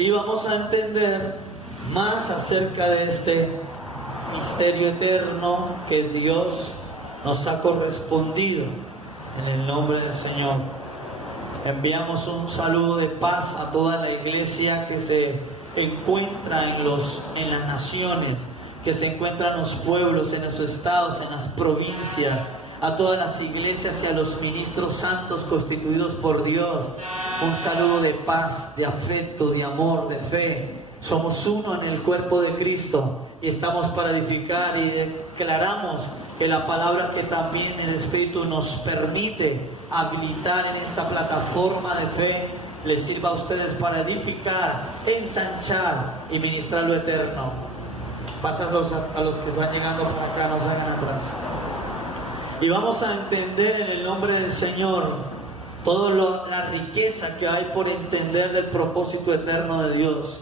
y vamos a entender más acerca de este misterio eterno que Dios nos ha correspondido. En el nombre del Señor enviamos un saludo de paz a toda la iglesia que se encuentra en las naciones, que se encuentra en los pueblos, en los estados, en las provincias, a todas las iglesias y a los ministros santos constituidos por Dios. Un saludo de paz, de afecto, de amor, de fe. Somos uno en el cuerpo de Cristo y estamos para edificar, y declaramos que la palabra que también el Espíritu nos permite habilitar en esta plataforma de fe les sirva a ustedes para edificar, ensanchar y ministrar lo eterno. Pásalos a los que van llegando por acá, no se hagan atrás. Y vamos a entender en el nombre del Señor toda la riqueza que hay por entender del propósito eterno de Dios.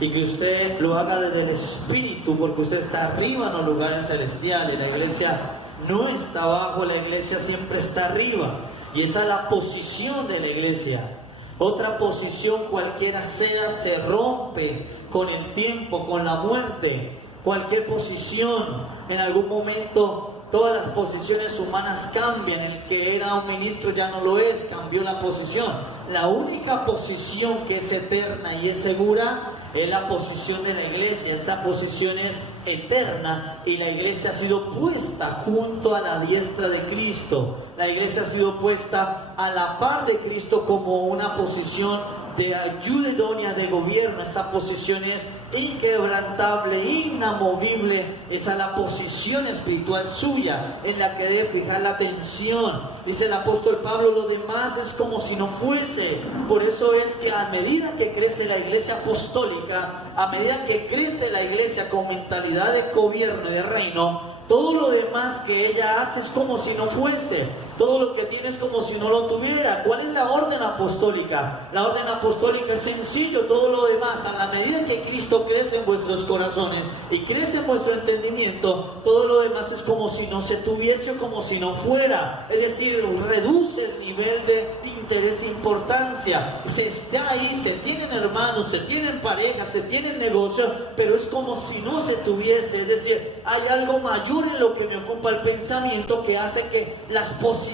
Y que usted lo haga desde el Espíritu, porque usted está arriba en los lugares celestiales. La iglesia no está abajo, la iglesia siempre está arriba. Y esa es la posición de la iglesia. Otra posición, cualquiera sea, se rompe con el tiempo, con la muerte. Cualquier posición, en algún momento, todas las posiciones humanas cambian. El que era un ministro ya no lo es, cambió la posición. La única posición que es eterna y es segura es la posición de la iglesia. Esa posición es eterna y la iglesia ha sido puesta junto a la diestra de Cristo. La iglesia ha sido puesta a la par de Cristo como una posición de ayuda idónea de gobierno. Esa posición es inquebrantable, inamovible. Esa es la posición espiritual suya en la que debe fijar la atención. Dice el apóstol Pablo, lo demás es como si no fuese. Por eso es que a medida que crece la iglesia apostólica, a medida que crece la iglesia con mentalidad de gobierno y de reino, todo lo demás que ella hace es como si no fuese. Todo lo que tiene es como si no lo tuviera. ¿Cuál es la orden apostólica? La orden apostólica es sencillo. Todo lo demás, a la medida que Cristo crece en vuestros corazones y crece en vuestro entendimiento, todo lo demás es como si no se tuviese o como si no fuera. Es decir, reduce el nivel de interés e importancia. Se está ahí, se tienen hermanos, se tienen parejas, se tienen negocios, pero es como si no se tuviese. Es decir, hay algo mayor en lo que me ocupa el pensamiento que hace que las posiciones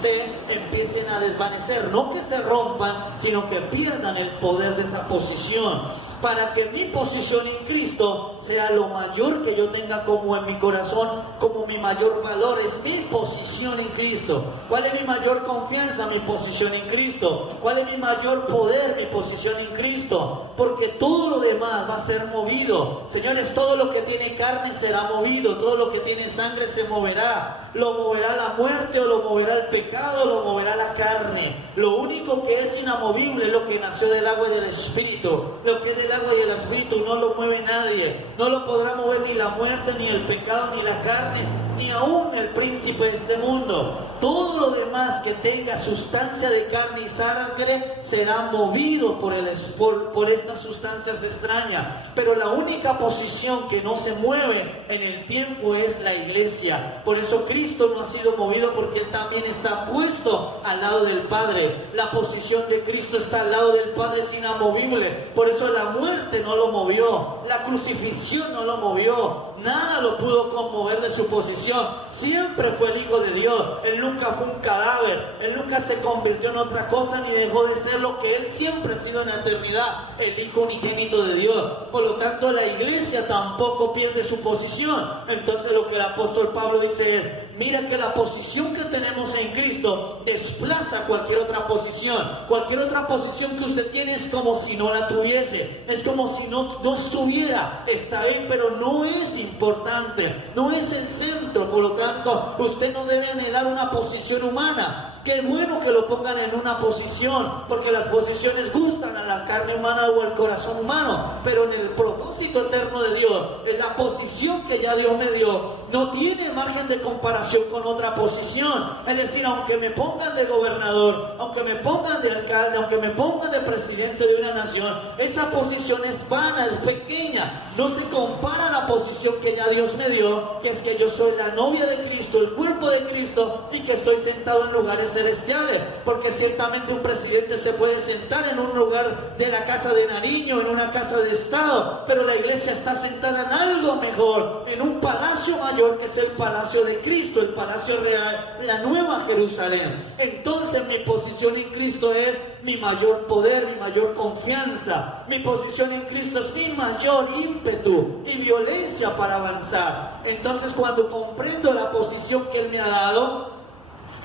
se empiecen a desvanecer, no que se rompan, sino que pierdan el poder de esa posición. Para que mi posición en Cristo sea lo mayor que yo tenga como en mi corazón, como mi mayor valor, es mi posición en Cristo. ¿Cuál es mi mayor confianza? Mi posición en Cristo. ¿Cuál es mi mayor poder? Mi posición en Cristo. Porque todo lo demás va a ser movido. Señores, todo lo que tiene carne será movido, todo lo que tiene sangre se moverá. Lo moverá la muerte o lo moverá el pecado, lo moverá la carne. Lo único que es inamovible es lo que nació del agua y del Espíritu. Lo que es del agua y el Espíritu no lo mueve nadie. No lo podrá mover ni la muerte, ni el pecado, ni la carne, ni aún el príncipe de este mundo. Todo lo demás que tenga sustancia de carne y sangre será movido por estas sustancias extrañas. Pero la única posición que no se mueve en el tiempo es la iglesia. Por eso Cristo no ha sido movido, porque Él también está puesto al lado del Padre. La posición de Cristo está al lado del Padre, es inamovible. Por eso la muerte no lo movió, la crucifixión no lo movió. Nada lo pudo conmover de su posición. Siempre fue el Hijo de Dios. Él nunca fue un cadáver. Él nunca se convirtió en otra cosa ni dejó de ser lo que Él siempre ha sido en la eternidad, el Hijo unigénito de Dios. Por lo tanto, la iglesia tampoco pierde su posición. Entonces lo que el apóstol Pablo dice es, mira que la posición que tenemos en Cristo desplaza cualquier otra posición. Cualquier otra posición que usted tiene es como si no la tuviese. Es como si no estuviera. Está bien, pero no es importante. No es el centro. Por lo tanto, usted no debe anhelar una posición humana. Qué bueno que lo pongan en una posición, porque las posiciones gustan a la carne humana o al corazón humano, pero en el propósito eterno de Dios, en la posición que ya Dios me dio, no tiene margen de comparación con otra posición. Es decir, aunque me pongan de gobernador, aunque me pongan de alcalde, aunque me pongan de presidente de una nación, esa posición es vana, es pequeña, no se compara a la posición que ya Dios me dio, que es que yo soy la novia de Cristo, el cuerpo cuerpo de Cristo y que estoy sentado en lugares celestiales, porque ciertamente un presidente se puede sentar en un lugar de la Casa de Nariño, en una casa de Estado, pero la iglesia está sentada en algo mejor, en un palacio mayor que es el palacio de Cristo, el palacio real, la nueva Jerusalén. Entonces mi posición en Cristo es mi mayor poder, mi mayor confianza. Mi posición en Cristo es mi mayor ímpetu y violencia para avanzar. Entonces cuando comprendo la posición que Él me ha dado,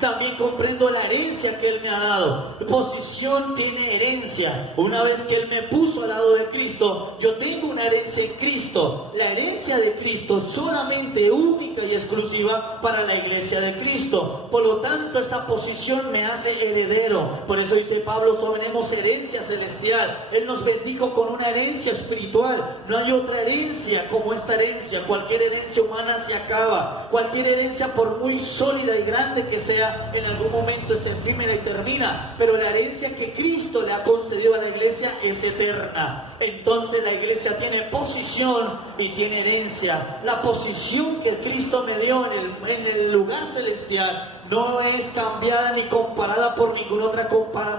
también comprendo la herencia que Él me ha dado. Posición tiene herencia. Una vez que Él me puso al lado de Cristo, yo tengo una herencia en Cristo. La herencia de Cristo es solamente única y exclusiva para la iglesia de Cristo. Por lo tanto, esa posición me hace heredero. Por eso dice Pablo, tenemos herencia celestial. Él nos bendijo con una herencia espiritual. No hay otra herencia como esta herencia. Cualquier herencia humana se acaba. Cualquier herencia, por muy sólida y grande que sea, en algún momento es efímera y termina, pero la herencia que Cristo le ha concedido a la iglesia es eterna. Entonces la iglesia tiene posición y tiene herencia. La posición que Cristo me dio en el lugar celestial no es cambiada ni comparada por ninguna otra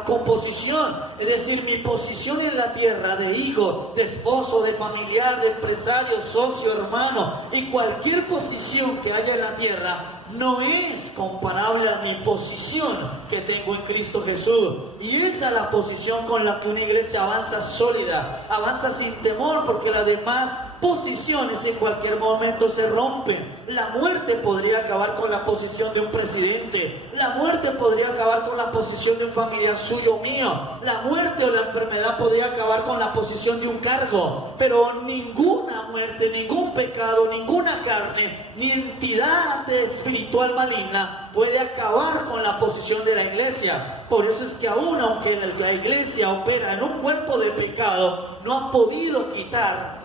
composición. Es decir, mi posición en la tierra de hijo, de esposo, de familiar, de empresario, socio, hermano y cualquier posición que haya en la tierra no es comparable a mi posición que tengo en Cristo Jesús. Y esa es la posición con la que una iglesia avanza sólida, avanza sin temor, porque las demás posiciones en cualquier momento se rompen. La muerte podría acabar con la posición de un presidente, la muerte podría acabar con la posición de un familiar suyo o mío, la muerte o la enfermedad podría acabar con la posición de un cargo, pero ninguna muerte, ningún pecado, ninguna carne, ni entidad espiritual maligna puede acabar con la posición de la iglesia. Por eso es que aún aunque la iglesia opera en un cuerpo de pecado, no ha podido quitar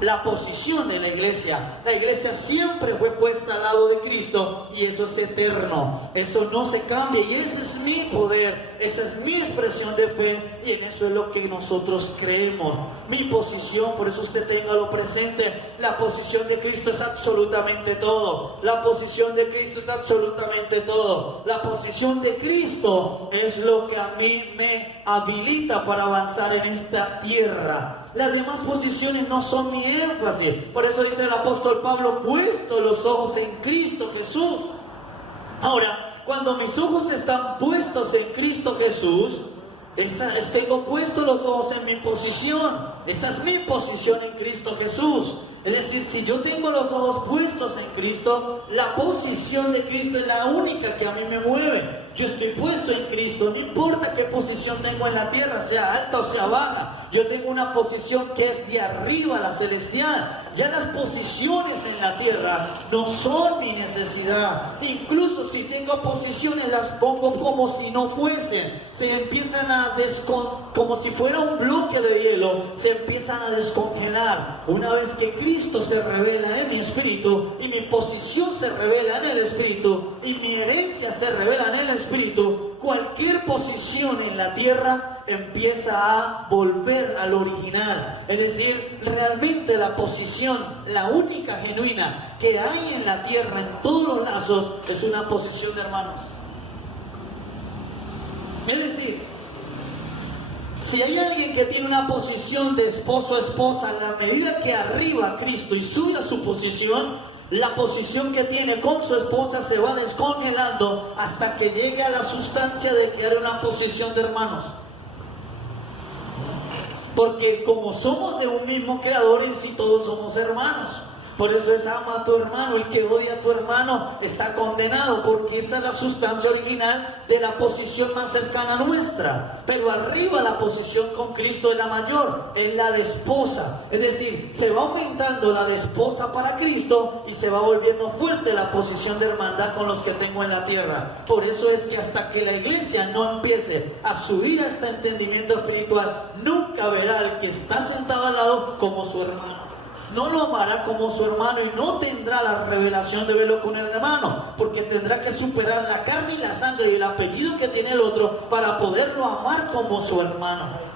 la posición de la iglesia. La iglesia siempre fue puesta al lado de Cristo y eso es eterno, eso no se cambia y ese es mi poder, esa es mi expresión de fe y en eso es lo que nosotros creemos. Mi posición, por eso usted téngalo presente, la posición de Cristo es absolutamente todo. La posición de Cristo es absolutamente todo. La posición de Cristo es lo que a mí me habilita para avanzar en esta tierra. Las demás posiciones no son mi énfasis. Por eso dice el apóstol Pablo, puesto los ojos en Cristo Jesús. Ahora, cuando mis ojos están puestos en Cristo Jesús, tengo puestos los ojos en mi posición. Esa es mi posición en Cristo Jesús. Es decir, si yo tengo los ojos puestos en Cristo, la posición de Cristo es la única que a mí me mueve. Yo estoy puesto en Cristo, no importa qué posición tengo en la tierra, sea alta o sea baja. Yo tengo una posición que es de arriba, la celestial. Ya las posiciones en la tierra no son mi necesidad. Incluso si tengo posiciones, las pongo como si no fuesen. Se empiezan a como si fuera un bloque de hielo, se empiezan a descongelar. Una vez que Cristo se revela en mi espíritu y mi posición se revela en el espíritu y mi herencia se revela en el espíritu, cualquier posición en la tierra empieza a volver al original. Es decir, realmente la posición, la única genuina que hay en la tierra en todos los lazos es una posición de hermanos. Es decir, si hay alguien que tiene una posición de esposo o esposa, a la medida que arriba a Cristo y sube a su posición, la posición que tiene con su esposa se va descongelando hasta que llegue a la sustancia de crear una posición de hermanos. Porque como somos de un mismo creador, en sí todos somos hermanos. Por eso es ama a tu hermano. El que odia a tu hermano está condenado, porque esa es la sustancia original de la posición más cercana a nuestra. Pero arriba la posición con Cristo es la mayor, es la de esposa. Es decir, se va aumentando la de esposa para Cristo y se va volviendo fuerte la posición de hermandad con los que tengo en la tierra. Por eso es que hasta que la iglesia no empiece a subir a este entendimiento espiritual, nunca verá al que está sentado al lado como su hermano. No lo amará como su hermano y no tendrá la revelación de verlo con el hermano, porque tendrá que superar la carne y la sangre y el apellido que tiene el otro para poderlo amar como su hermano.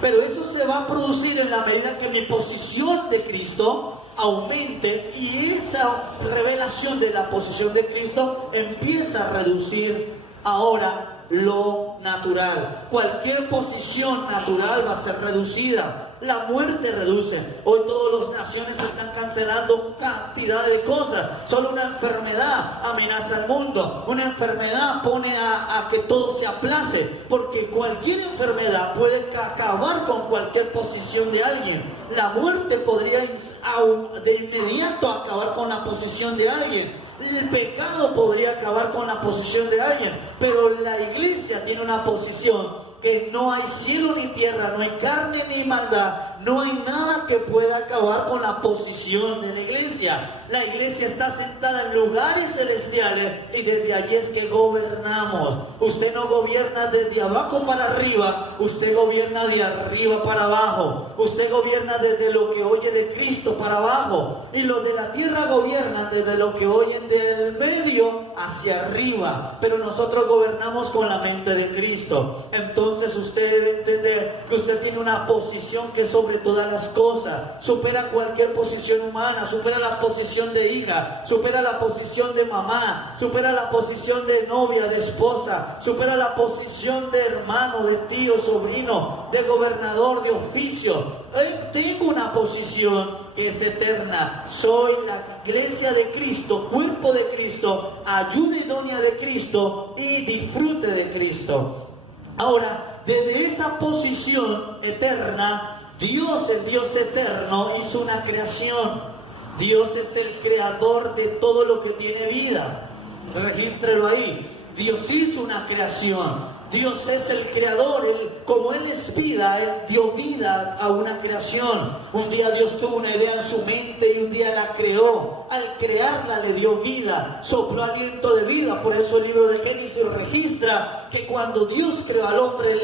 Pero eso se va a producir en la medida que mi posición de Cristo aumente y esa revelación de la posición de Cristo empieza a reducir ahora lo natural. Cualquier posición natural va a ser reducida. La muerte reduce. Hoy todas las naciones están cancelando cantidad de cosas. Solo una enfermedad amenaza al mundo. Una enfermedad pone a que todo se aplace. Porque cualquier enfermedad puede acabar con cualquier posición de alguien. La muerte podría de inmediato acabar con la posición de alguien. El pecado podría acabar con la posición de alguien. Pero la iglesia tiene una posición que no hay cielo ni tierra, no hay carne ni maldad, no hay nada que pueda acabar con la posición de la iglesia. La iglesia está sentada en lugares celestiales y desde allí es que gobernamos. Usted no gobierna desde abajo para arriba, usted gobierna de arriba para abajo. Usted gobierna desde lo que oye de Cristo para abajo. Y los de la tierra gobiernan desde lo que oyen del medio hacia arriba. Pero nosotros gobernamos con la mente de Cristo. Entonces usted debe entender que usted tiene una posición que sobre todas las cosas supera cualquier posición humana, supera la posición de hija, supera la posición de mamá, supera la posición de novia, de esposa, supera la posición de hermano, de tío, sobrino, de gobernador, de oficio. Tengo una posición que es eterna. Soy la iglesia de Cristo, cuerpo de Cristo, ayuda idónea de Cristo y disfrute de Cristo. Ahora, desde esa posición eterna, Dios, el Dios eterno, hizo una creación. Dios es el creador de todo lo que tiene vida. Regístrelo ahí. Dios hizo una creación. Dios es el creador. Como Él es vida, Él dio vida a una creación. Un día Dios tuvo una idea en su mente y un día la creó. Al crearla le dio vida, sopló aliento de vida. Por eso el libro de Génesis registra que cuando Dios creó al hombre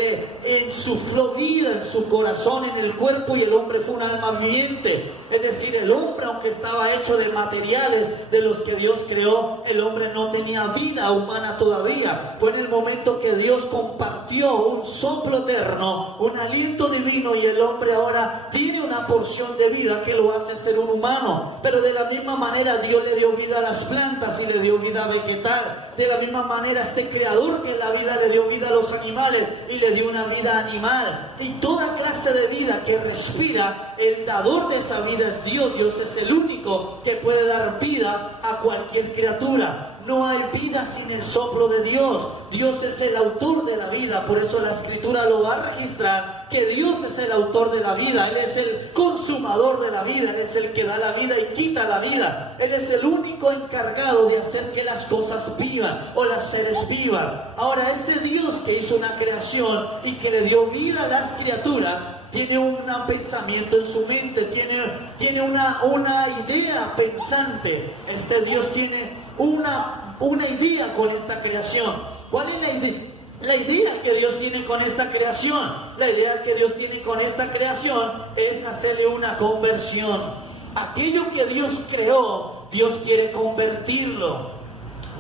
le insufló vida en su corazón, en el cuerpo, y el hombre fue un alma viviente. Es decir, el hombre, aunque estaba hecho de materiales de los que Dios creó, el hombre no tenía vida humana todavía. Fue en el momento que Dios compartió un soplo eterno, un aliento divino, y el hombre ahora tiene una porción de vida que lo hace ser un humano. Pero de la misma manera Dios le dio vida a las plantas y le dio vida vegetal. De la misma manera este creador que la vida le dio vida a los animales y le dio una vida animal. Y toda clase de vida que respira, el dador de esa vida es Dios. Dios es el único que puede dar vida a cualquier criatura. No hay vida sin el soplo de Dios. Dios es el autor de la vida. Por eso la Escritura lo va a registrar, que Dios es el autor de la vida. Él es el consumador de la vida. Él es el que da la vida y quita la vida. Él es el único encargado de hacer que las cosas vivan o las seres vivan. Ahora, este Dios que hizo una creación y que le dio vida a las criaturas, tiene un pensamiento en su mente, tiene una idea pensante. Este Dios tiene una idea con esta creación. ¿Cuál es la idea? La idea que Dios tiene con esta creación, la idea que Dios tiene con esta creación es hacerle una conversión. Aquello que Dios creó, Dios quiere convertirlo.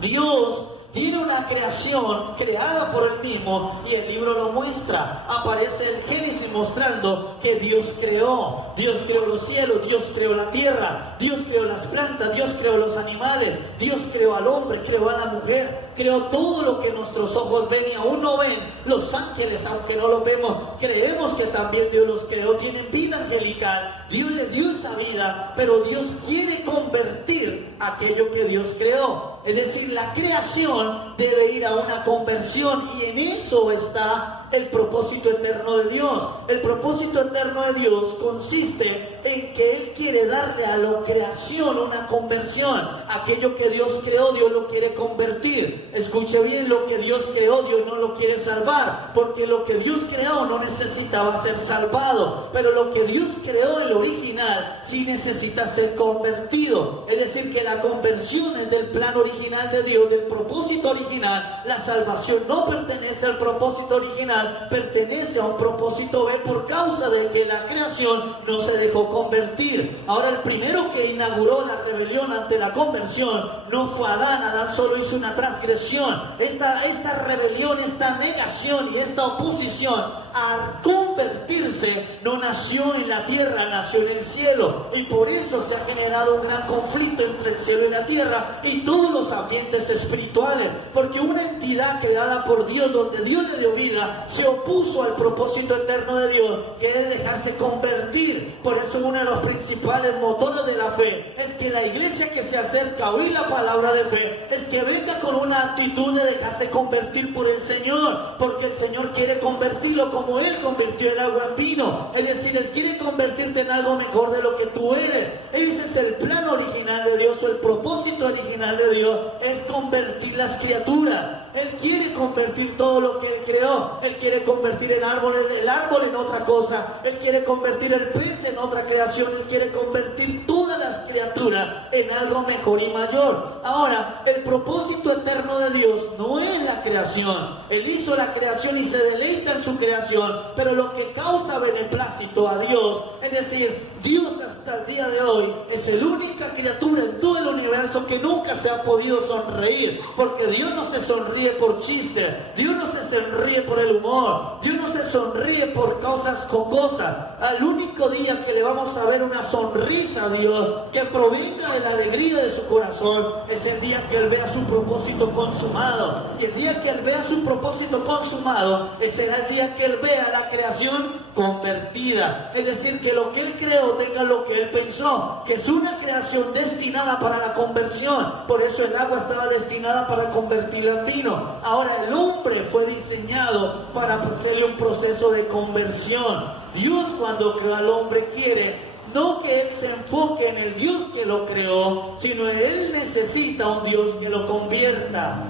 Dios tiene una creación creada por Él mismo y el libro lo muestra. Aparece el Génesis mostrando que Dios creó. Dios creó los cielos, Dios creó la tierra, Dios creó las plantas, Dios creó los animales, Dios creó al hombre, creó a la mujer, creó todo lo que nuestros ojos ven y aún no ven. Los ángeles, aunque no los vemos, creemos que también Dios los creó, tienen vida angelical. Dios les dio esa vida, pero Dios quiere convertir aquello que Dios creó. Es decir, la creación debe ir a una conversión y en eso está el propósito eterno de Dios. El propósito eterno de Dios consiste en que Él quiere darle a la creación una conversión. Aquello que Dios creó, Dios lo quiere convertir. Escuche bien, lo que Dios creó, Dios no lo quiere salvar, porque lo que Dios creó no necesitaba ser salvado, pero lo que Dios creó en lo original sí necesita ser convertido. Es decir, que la conversión es del plan original de Dios, del propósito original. La salvación no pertenece al propósito original, pertenece a un propósito B por causa de que la creación no se dejó convertir. Ahora, el primero que inauguró la rebelión ante la conversión no fue Adán. Adán solo hizo una transgresión. Esta rebelión, esta negación y esta oposición a convertirse no nació en la tierra, nació en el cielo. Y por eso se ha generado un gran conflicto entre el cielo y la tierra y todos los ambientes espirituales. Porque una entidad creada por Dios, donde Dios le dio vida, se opuso al propósito eterno de Dios, que es dejarse convertir. Por eso uno de los principales motores de la fe es que la iglesia que se acerca a oír la palabra de fe, es que venga con una actitud de dejarse convertir por el Señor, porque el Señor quiere convertirlo como Él convirtió el agua en vino. Es decir, Él quiere convertirte en algo mejor de lo que tú eres. Ese es el plan original de Dios, o el propósito original de Dios, es convertir las criaturas. Él quiere convertir todo lo que Él creó. Él quiere convertir el árbol en otra cosa. Él quiere convertir el pez en otra creación. Él quiere convertir todas las criaturas en algo mejor y mayor. Ahora, el propósito eterno de Dios no es la creación. Él hizo la creación y se deleita en su creación, pero lo que causa beneplácito a Dios, es decir, Dios hasta el día de hoy es la única criatura en todo el universo que nunca se ha podido sonreír, porque Dios no se sonríe por chiste, Dios no se sonríe por el humor, Dios no se sonríe por cosas jocosas. Al único día que le vamos a ver una sonrisa a Dios que provenga de la alegría de su corazón es el día que Él vea su propósito consumado. Y el día que Él vea su propósito consumado será el día que Él vea la creación convertida. Es decir, que lo que Él creó tenga lo que Él pensó, que es una creación destinada para la conversión. Por eso el agua estaba destinada para convertirla en vino. Ahora el hombre fue diseñado para hacerle un proceso de conversión. Dios, cuando creó al hombre, quiere no que Él se enfoque en el Dios que lo creó, sino Él necesita un Dios que lo convierta.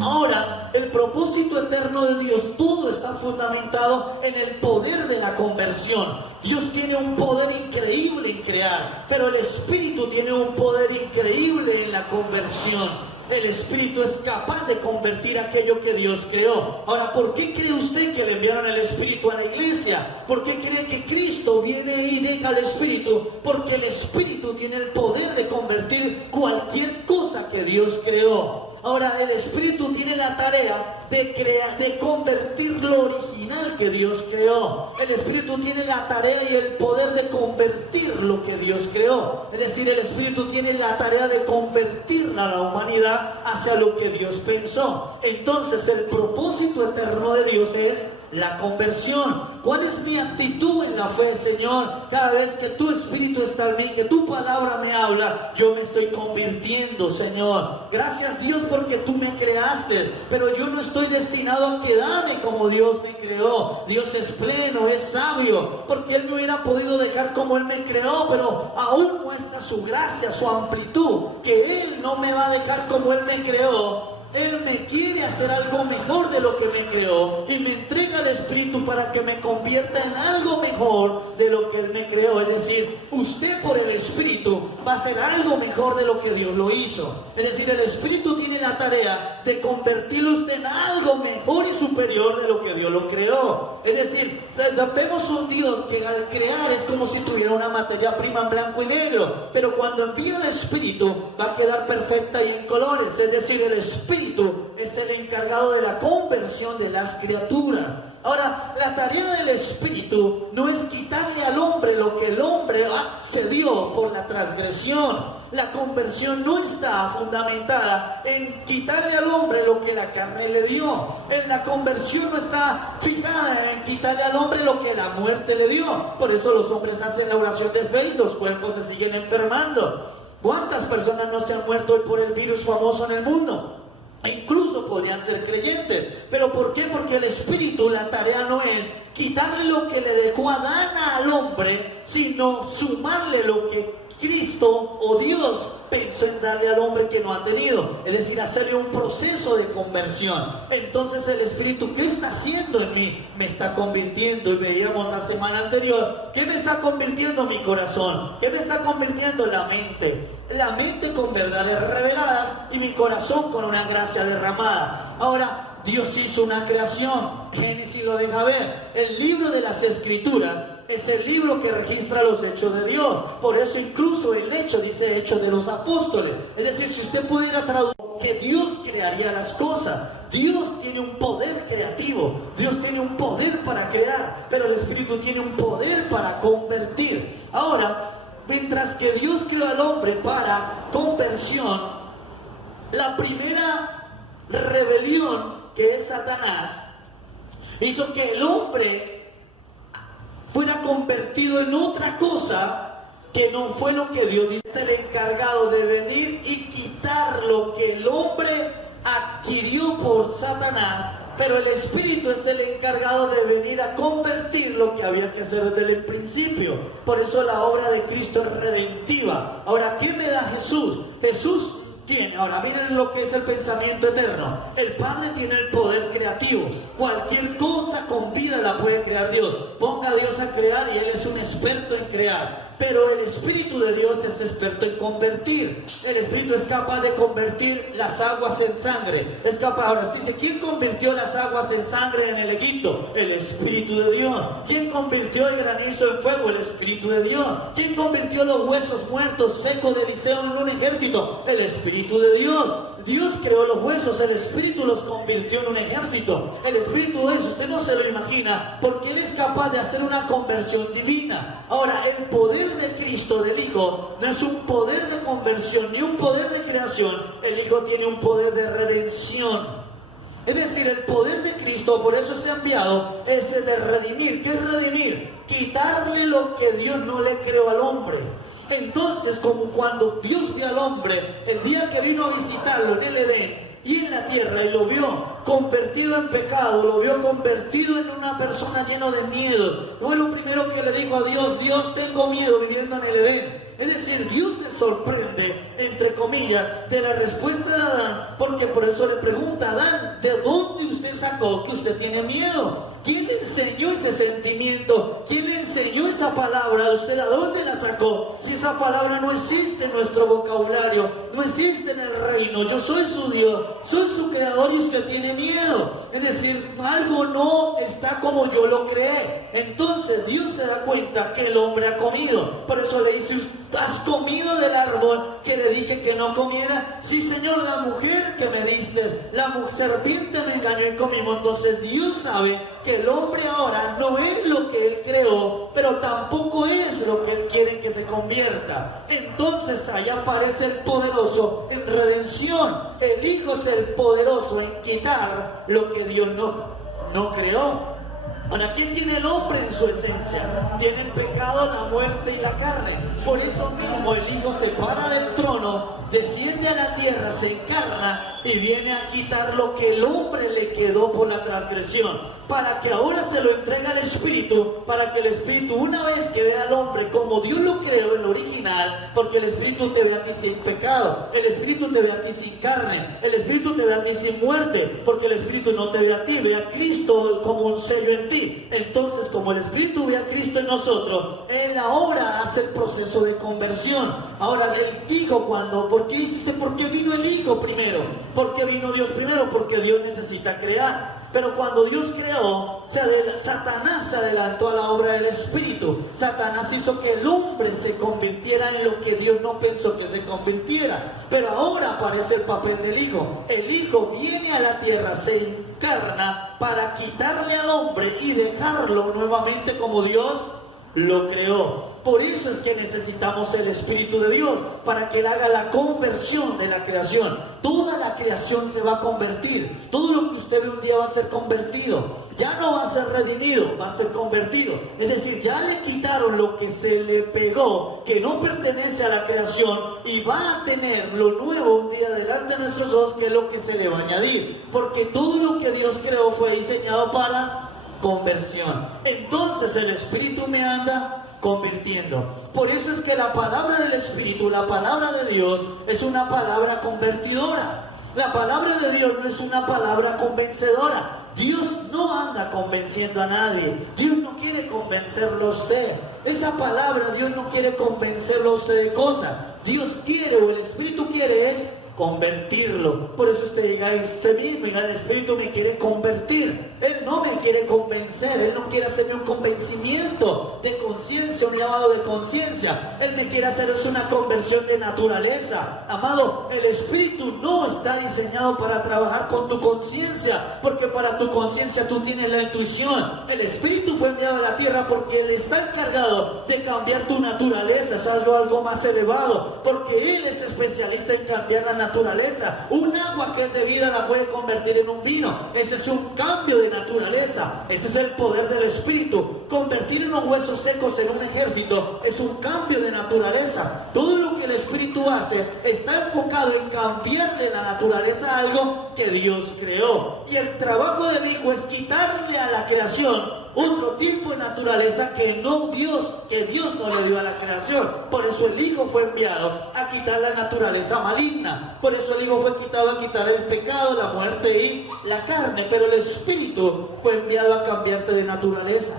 Ahora, el propósito eterno de Dios, todo está fundamentado en el poder de la conversión. Dios tiene un poder increíble en crear, pero el Espíritu tiene un poder increíble en la conversión. El Espíritu es capaz de convertir aquello que Dios creó. Ahora, ¿por qué cree usted que le enviaron el Espíritu a la iglesia? ¿Por qué cree que Cristo viene y deja el Espíritu? Porque el Espíritu tiene el poder de convertir cualquier cosa que Dios creó. Ahora, el Espíritu tiene la tarea de convertir lo original que Dios creó. El Espíritu tiene la tarea y el poder de convertir lo que Dios creó. Es decir, el Espíritu tiene la tarea de convertir a la humanidad hacia lo que Dios pensó. Entonces, el propósito eterno de Dios es la conversión. ¿Cuál es mi actitud en la fe, Señor? Cada vez que tu Espíritu está en mí, que tu palabra me habla, yo me estoy convirtiendo, Señor. Gracias, Dios, porque tú me creaste, pero yo no estoy destinado a quedarme como Dios me creó. Dios es pleno, es sabio, porque Él me hubiera podido dejar como Él me creó, pero aún muestra su gracia, su amplitud, que Él no me va a dejar como Él me creó. Él me quiere hacer algo mejor de lo que me creó y me entrega el Espíritu para que me convierta en algo mejor de lo que Él me creó. Es decir, usted por el Espíritu va a hacer algo mejor de lo que Dios lo hizo. Es decir, el Espíritu tiene la tarea de convertirlo usted en algo mejor y superior de lo que Dios lo creó. Es decir, vemos un Dios que al crear es como si tuviera una materia prima en blanco y negro, pero cuando envía el Espíritu va a quedar perfecta y en colores. Es decir, el Espíritu es el encargado de la conversión de las criaturas. Ahora, la tarea del Espíritu no es quitarle al hombre lo que el hombre cedió por la transgresión. La conversión no está fundamentada en quitarle al hombre lo que la carne le dio. La conversión no está fijada en quitarle al hombre lo que la muerte le dio. Por eso los hombres hacen la oración de fe y los cuerpos se siguen enfermando. ¿Cuántas personas no se han muerto hoy por el virus famoso en el mundo? E incluso podrían ser creyentes. ¿Pero por qué? Porque el Espíritu, la tarea no es quitarle lo que le dejó Adán al hombre, sino sumarle lo que Cristo o Dios pensó en darle al hombre que no ha tenido. Es decir, hacerle un proceso de conversión. Entonces el Espíritu, ¿qué está haciendo en mí? Me está convirtiendo. Y veíamos la semana anterior, ¿qué me está convirtiendo mi corazón? ¿Qué me está convirtiendo la mente? La mente con verdades reveladas y mi corazón con una gracia derramada. Ahora, Dios hizo una creación. Génesis lo deja ver. El libro de las Escrituras es el libro que registra los hechos de Dios. Por eso incluso el hecho dice Hechos de los Apóstoles. Es decir, si usted pudiera traducir que Dios crearía las cosas. Dios tiene un poder creativo, Dios tiene un poder para crear, pero el Espíritu tiene un poder para convertir. Ahora, mientras que Dios creó al hombre para conversión, la primera rebelión, que es Satanás, hizo que el hombre fuera convertido en otra cosa que no fue lo que Dios dice. Es el encargado de venir y quitar lo que el hombre adquirió por Satanás, pero el Espíritu es el encargado de venir a convertir lo que había que hacer desde el principio. Por eso la obra de Cristo es redentiva. Ahora, ¿quién le da Jesús? Jesús tiene, ahora miren lo que es el pensamiento eterno. El Padre tiene el poder creativo. Cualquier cosa con vida la puede crear Dios. Ponga a Dios a crear y Él es un experto en crear. Pero el Espíritu de Dios es experto en convertir. El Espíritu es capaz de convertir las aguas en sangre. Es capaz, ahora dice, ¿quién convirtió las aguas en sangre en el Egipto? El Espíritu de Dios. ¿Quién convirtió el granizo en fuego? El Espíritu de Dios. ¿Quién convirtió los huesos muertos secos de Eliseo en un ejército? El Espíritu de Dios. Dios creó los huesos, el Espíritu los convirtió en un ejército. El Espíritu de eso usted no se lo imagina, porque Él es capaz de hacer una conversión divina. Ahora, el poder de Cristo, del Hijo, no es un poder de conversión ni un poder de creación. El Hijo tiene un poder de redención. Es decir, el poder de Cristo, por eso se ha enviado, es el de redimir. ¿Qué es redimir? Quitarle lo que Dios no le creó al hombre. Entonces, como cuando Dios vio al hombre el día que vino a visitarlo en el Edén y en la tierra, y lo vio convertido en pecado, lo vio convertido en una persona llena de miedo. No es lo primero que le dijo a Dios: Dios, tengo miedo viviendo en el Edén. Es decir, Dios se sorprende, entre comillas, de la respuesta de Adán, porque por eso le pregunta a Adán: ¿de dónde usted sacó que usted tiene miedo? ¿Quién le enseñó ese sentimiento? ¿Quién le enseñó esa palabra? ¿Usted a dónde la sacó? Si esa palabra no existe en nuestro vocabulario, no existe en el reino. Yo soy su Dios, soy su creador y usted tiene miedo. Es decir, algo no está como yo lo creé. Entonces Dios se da cuenta que el hombre ha comido. Por eso le dice: ¿has comido del árbol que le dije que no comiera? Sí, Señor, la mujer que me diste, la serpiente me engañó y comimos. Entonces Dios sabe que el hombre ahora no es lo que Él creó, pero tampoco es lo que Él quiere que se convierta. Entonces ahí aparece el poderoso en redención. El Hijo es el poderoso en quitar lo que Dios no creó. Ahora, ¿quién tiene el hombre en su esencia? Tiene el pecado, la muerte y la carne. Por eso mismo el Hijo se para del trono, desciende a la tierra, se encarna y viene a quitar lo que el hombre le quedó por la transgresión, para que ahora se lo entregue al Espíritu, para que el Espíritu, una vez que vea al hombre como Dios lo creó en el original, porque el Espíritu te ve a ti sin pecado, el Espíritu te ve a ti sin carne, el Espíritu te ve a ti sin muerte, porque el Espíritu no te ve a ti, ve a Cristo como un sello en ti. Entonces, como el Espíritu ve a Cristo en nosotros, Él ahora hace el proceso de conversión. Ahora, el Hijo, ¿por qué vino el Hijo primero? ¿Por qué vino Dios primero? Porque Dios necesita crear. Pero cuando Dios creó, Satanás se adelantó a la obra del Espíritu. Satanás hizo que el hombre se convirtiera en lo que Dios no pensó que se convirtiera. Pero ahora aparece el papel del Hijo. El Hijo viene a la tierra, se encarna para quitarle al hombre y dejarlo nuevamente como Dios lo creó. Por eso es que necesitamos el Espíritu de Dios, para que Él haga la conversión de la creación. Toda la creación se va a convertir. Todo lo que usted ve un día va a ser convertido. Ya no va a ser redimido, va a ser convertido. Es decir, ya le quitaron lo que se le pegó, que no pertenece a la creación, y va a tener lo nuevo un día delante de nuestros ojos, que es lo que se le va a añadir. Porque todo lo que Dios creó fue diseñado para conversión. Entonces el Espíritu me anda convirtiendo. Por eso es que la palabra del Espíritu, la palabra de Dios, es una palabra convertidora. La palabra de Dios no es una palabra convencedora. Dios no anda convenciendo a nadie. Dios no quiere convencerlo a usted. Esa palabra, Dios no quiere convencerlo a usted de cosas. Dios quiere, o el Espíritu quiere, es convertirlo. Por eso usted diga, usted mismo, diga, el Espíritu me quiere convertir. Él no me quiere convencer, Él no quiere hacerme un convencimiento de conciencia, un lavado de conciencia. Él me quiere hacer una conversión de naturaleza. Amado, el Espíritu no está diseñado para trabajar con tu conciencia, porque para tu conciencia tú tienes la intuición. El Espíritu fue enviado a la tierra porque Él está encargado de cambiar tu naturaleza, es algo más elevado, porque Él es especialista en cambiar la naturaleza. Un agua que es de vida la puede convertir en un vino. Ese es un cambio de naturaleza. Ese es el poder del Espíritu. Convertir unos huesos secos en un ejército es un cambio de naturaleza. Todo lo que el Espíritu hace está enfocado en cambiarle la naturaleza a algo que Dios creó. Y el trabajo del Hijo es quitarle a la creación otro tipo de naturaleza que Dios no le dio a la creación. Por eso el Hijo fue enviado a quitar la naturaleza maligna. Por eso el Hijo fue quitado a quitar el pecado, la muerte y la carne. Pero el Espíritu fue enviado a cambiarte de naturaleza.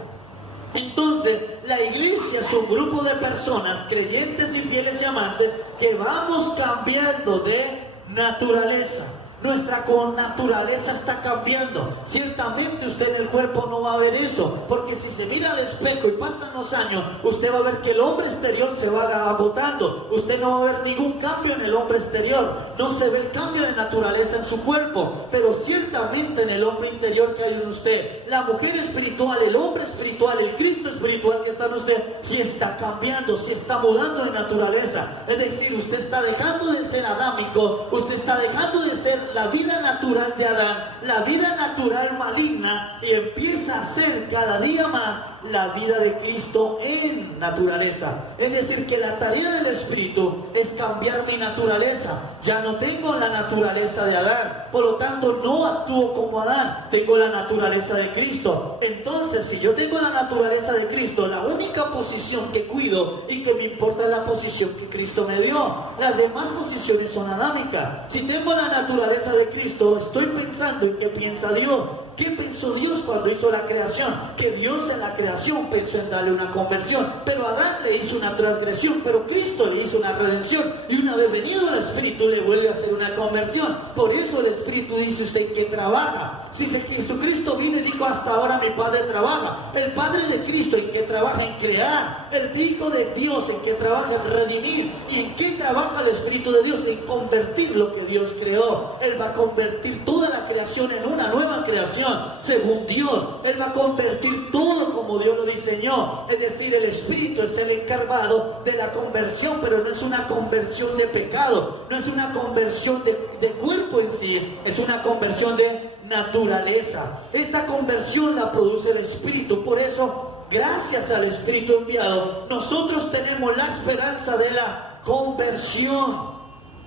Entonces, la iglesia es un grupo de personas, creyentes y fieles y amantes, que vamos cambiando de naturaleza. Nuestra connaturaleza está cambiando. Ciertamente usted en el cuerpo no va a ver eso, porque si se mira al espejo y pasan los años, usted va a ver que el hombre exterior se va agotando. Usted no va a ver ningún cambio en el hombre exterior. No se ve el cambio de naturaleza en su cuerpo, pero ciertamente en el hombre interior que hay en usted, la mujer espiritual, el hombre espiritual, el Cristo espiritual que está en usted, sí está cambiando, sí está mudando de naturaleza. Es decir, usted está dejando de ser adámico, usted está dejando de ser la vida natural de Adán, la vida natural maligna, y empieza a ser cada día más la vida de Cristo en naturaleza. Es decir, que la tarea del Espíritu es cambiar mi naturaleza. Ya no tengo la naturaleza de Adán, por lo tanto no actúo como Adán, tengo la naturaleza de Cristo. Entonces, si yo tengo la naturaleza de Cristo, la única posición que cuido y que me importa es la posición que Cristo me dio. Las demás posiciones son adámicas. Si tengo la naturaleza de Cristo, estoy pensando en qué piensa Dios. ¿Qué pensó Dios cuando hizo la creación? Que Dios en la creación pensó en darle una conversión, pero Adán le hizo una transgresión, pero Cristo le hizo una redención, y una vez venido el Espíritu le vuelve a hacer una conversión. Por eso el Espíritu dice usted que trabaja. Dice que Jesucristo vino y dijo, hasta ahora mi Padre trabaja. El Padre de Cristo en que trabaja en crear, el Hijo de Dios en que trabaja en redimir. ¿Y en qué trabaja el Espíritu de Dios? En convertir lo que Dios creó. Él va a convertir toda la creación en una nueva creación según Dios. Él va a convertir todo como Dios lo diseñó. Es decir, el Espíritu es el encargado de la conversión, pero no es una conversión de pecado, no es una conversión de cuerpo en sí, es una conversión de naturaleza. Esta conversión la produce el Espíritu. Por eso, gracias al Espíritu enviado, nosotros tenemos la esperanza de la conversión.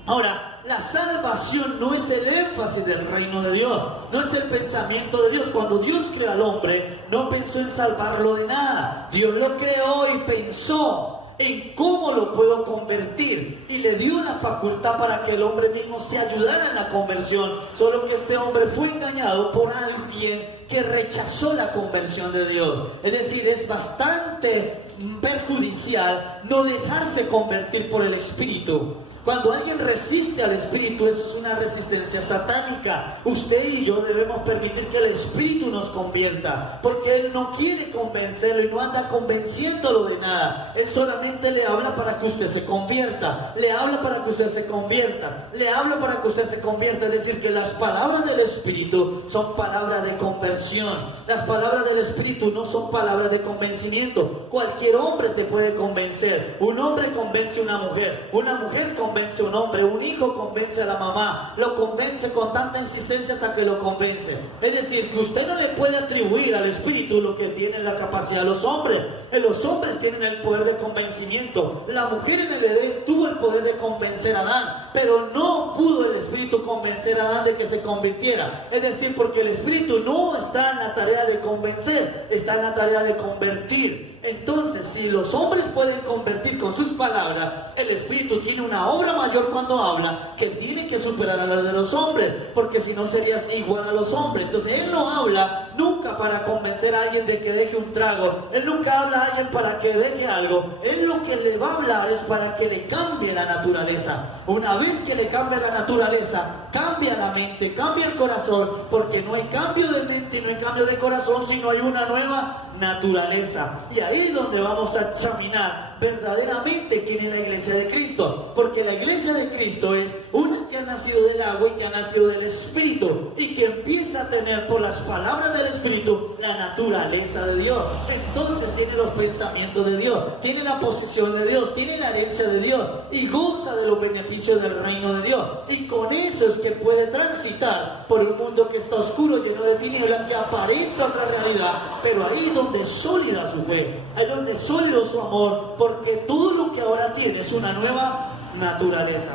Ahora, la salvación no es el énfasis del reino de Dios, no es el pensamiento de Dios. Cuando Dios creó al hombre, no pensó en salvarlo de nada. Dios lo creó y pensó en cómo lo puedo convertir, y le dio la facultad para que el hombre mismo se ayudara en la conversión. Solo que este hombre fue engañado por alguien que rechazó la conversión de Dios. Es decir, es bastante perjudicial no dejarse convertir por el Espíritu. Cuando alguien resiste al Espíritu, eso es una resistencia satánica. Usted y yo debemos permitir que el Espíritu nos convierta, porque Él no quiere convencerlo y no anda convenciéndolo de nada. Él solamente le habla para que usted se convierta, le habla para que usted se convierta, le habla para que usted se convierta. Es decir, que las palabras del Espíritu son palabras de conversión. Las palabras del Espíritu no son palabras de convencimiento. Cualquier hombre te puede convencer. Un hombre convence a una mujer convence a un hombre, un hijo convence a la mamá, lo convence con tanta insistencia hasta que lo convence. Es decir, que usted no le puede atribuir al Espíritu lo que tiene la capacidad de los hombres. Los hombres tienen el poder de convencimiento. La mujer en el Edén tuvo el poder de convencer a Adán, pero no pudo el Espíritu convencer a Adán de que se convirtiera. Es decir, porque el Espíritu no está en la tarea de convencer, está en la tarea de convertir. Entonces, si los hombres pueden convertir con sus palabras, el Espíritu tiene una obra mayor cuando habla, que tiene que superar a la de los hombres, porque si no serías igual a los hombres. Entonces Él no habla nunca nunca para convencer a alguien de que deje un trago. Él nunca habla a alguien para que deje algo. Él lo que le va a hablar es para que le cambie la naturaleza. Una vez que le cambie la naturaleza, cambia la mente, cambia el corazón, porque no hay cambio de mente y no hay cambio de corazón, sino hay una nueva naturaleza. Y ahí es donde vamos a examinar verdaderamente quién es la iglesia de Cristo, porque la iglesia de Cristo es una que ha nacido del agua y que ha nacido del Espíritu, y que empieza a tener por las palabras del Espíritu la naturaleza de Dios. Entonces tiene los pensamientos de Dios, tiene la posesión de Dios, tiene la herencia de Dios y goza de los beneficios del reino de Dios. Y con eso es que puede transitar por un mundo que está oscuro, lleno de tinieblas, que aparenta otra realidad, pero ahí donde es sólida su fe, ahí donde es sólido su amor, porque todo lo que ahora tiene es una nueva naturaleza.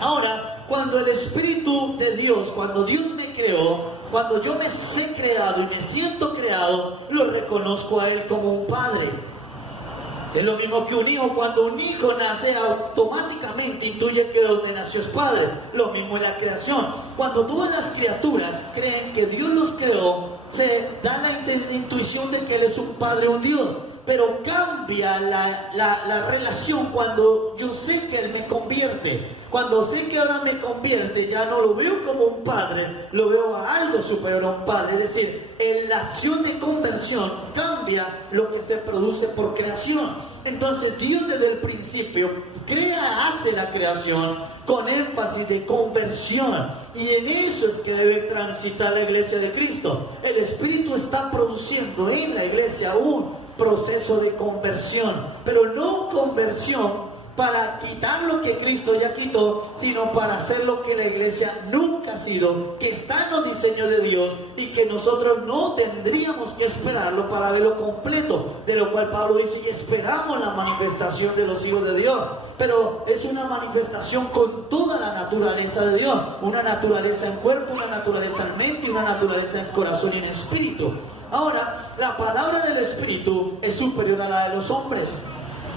Ahora, cuando el Espíritu de Dios, cuando Dios me creó, cuando yo me sé creado y me siento creado, lo reconozco a Él como un padre. Es lo mismo que un hijo. Cuando un hijo nace, automáticamente intuye que donde nació es padre. Lo mismo en la creación. Cuando todas las criaturas creen que Dios los creó, se da la intuición de que Él es un padre, un Dios. Pero cambia la relación cuando yo sé que Él me convierte. Cuando sé que ahora me convierte, ya no lo veo como un padre, lo veo a algo superior a un padre. Es decir, en la acción de conversión cambia lo que se produce por creación. Entonces Dios desde el principio hace la creación con énfasis de conversión. Y en eso es que debe transitar la iglesia de Cristo. El Espíritu está produciendo en la iglesia un proceso de conversión, pero no conversión para quitar lo que Cristo ya quitó, sino para hacer lo que la iglesia nunca ha sido, que está en los diseños de Dios y que nosotros no tendríamos que esperarlo para verlo completo, de lo cual Pablo dice que esperamos la manifestación de los hijos de Dios, pero es una manifestación con toda la naturaleza de Dios, una naturaleza en cuerpo, una naturaleza en mente y una naturaleza en corazón y en espíritu. Ahora, la palabra del Espíritu es superior a la de los hombres.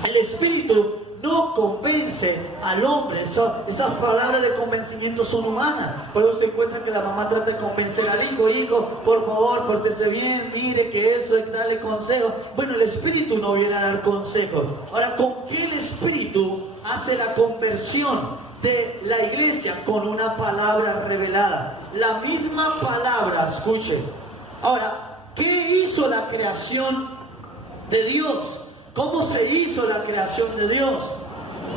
El Espíritu no convence al hombre. Esas palabras de convencimiento son humanas. Por eso usted encuentra que la mamá trata de convencer al hijo: hijo, por favor, pórtese bien, mire que esto, y dale consejo. Bueno, el Espíritu no viene a dar consejos. Ahora, ¿con qué el Espíritu hace la conversión de la iglesia? Con una palabra revelada. La misma palabra, escuchen. Ahora, ¿qué hizo la creación de Dios? ¿Cómo se hizo la creación de Dios?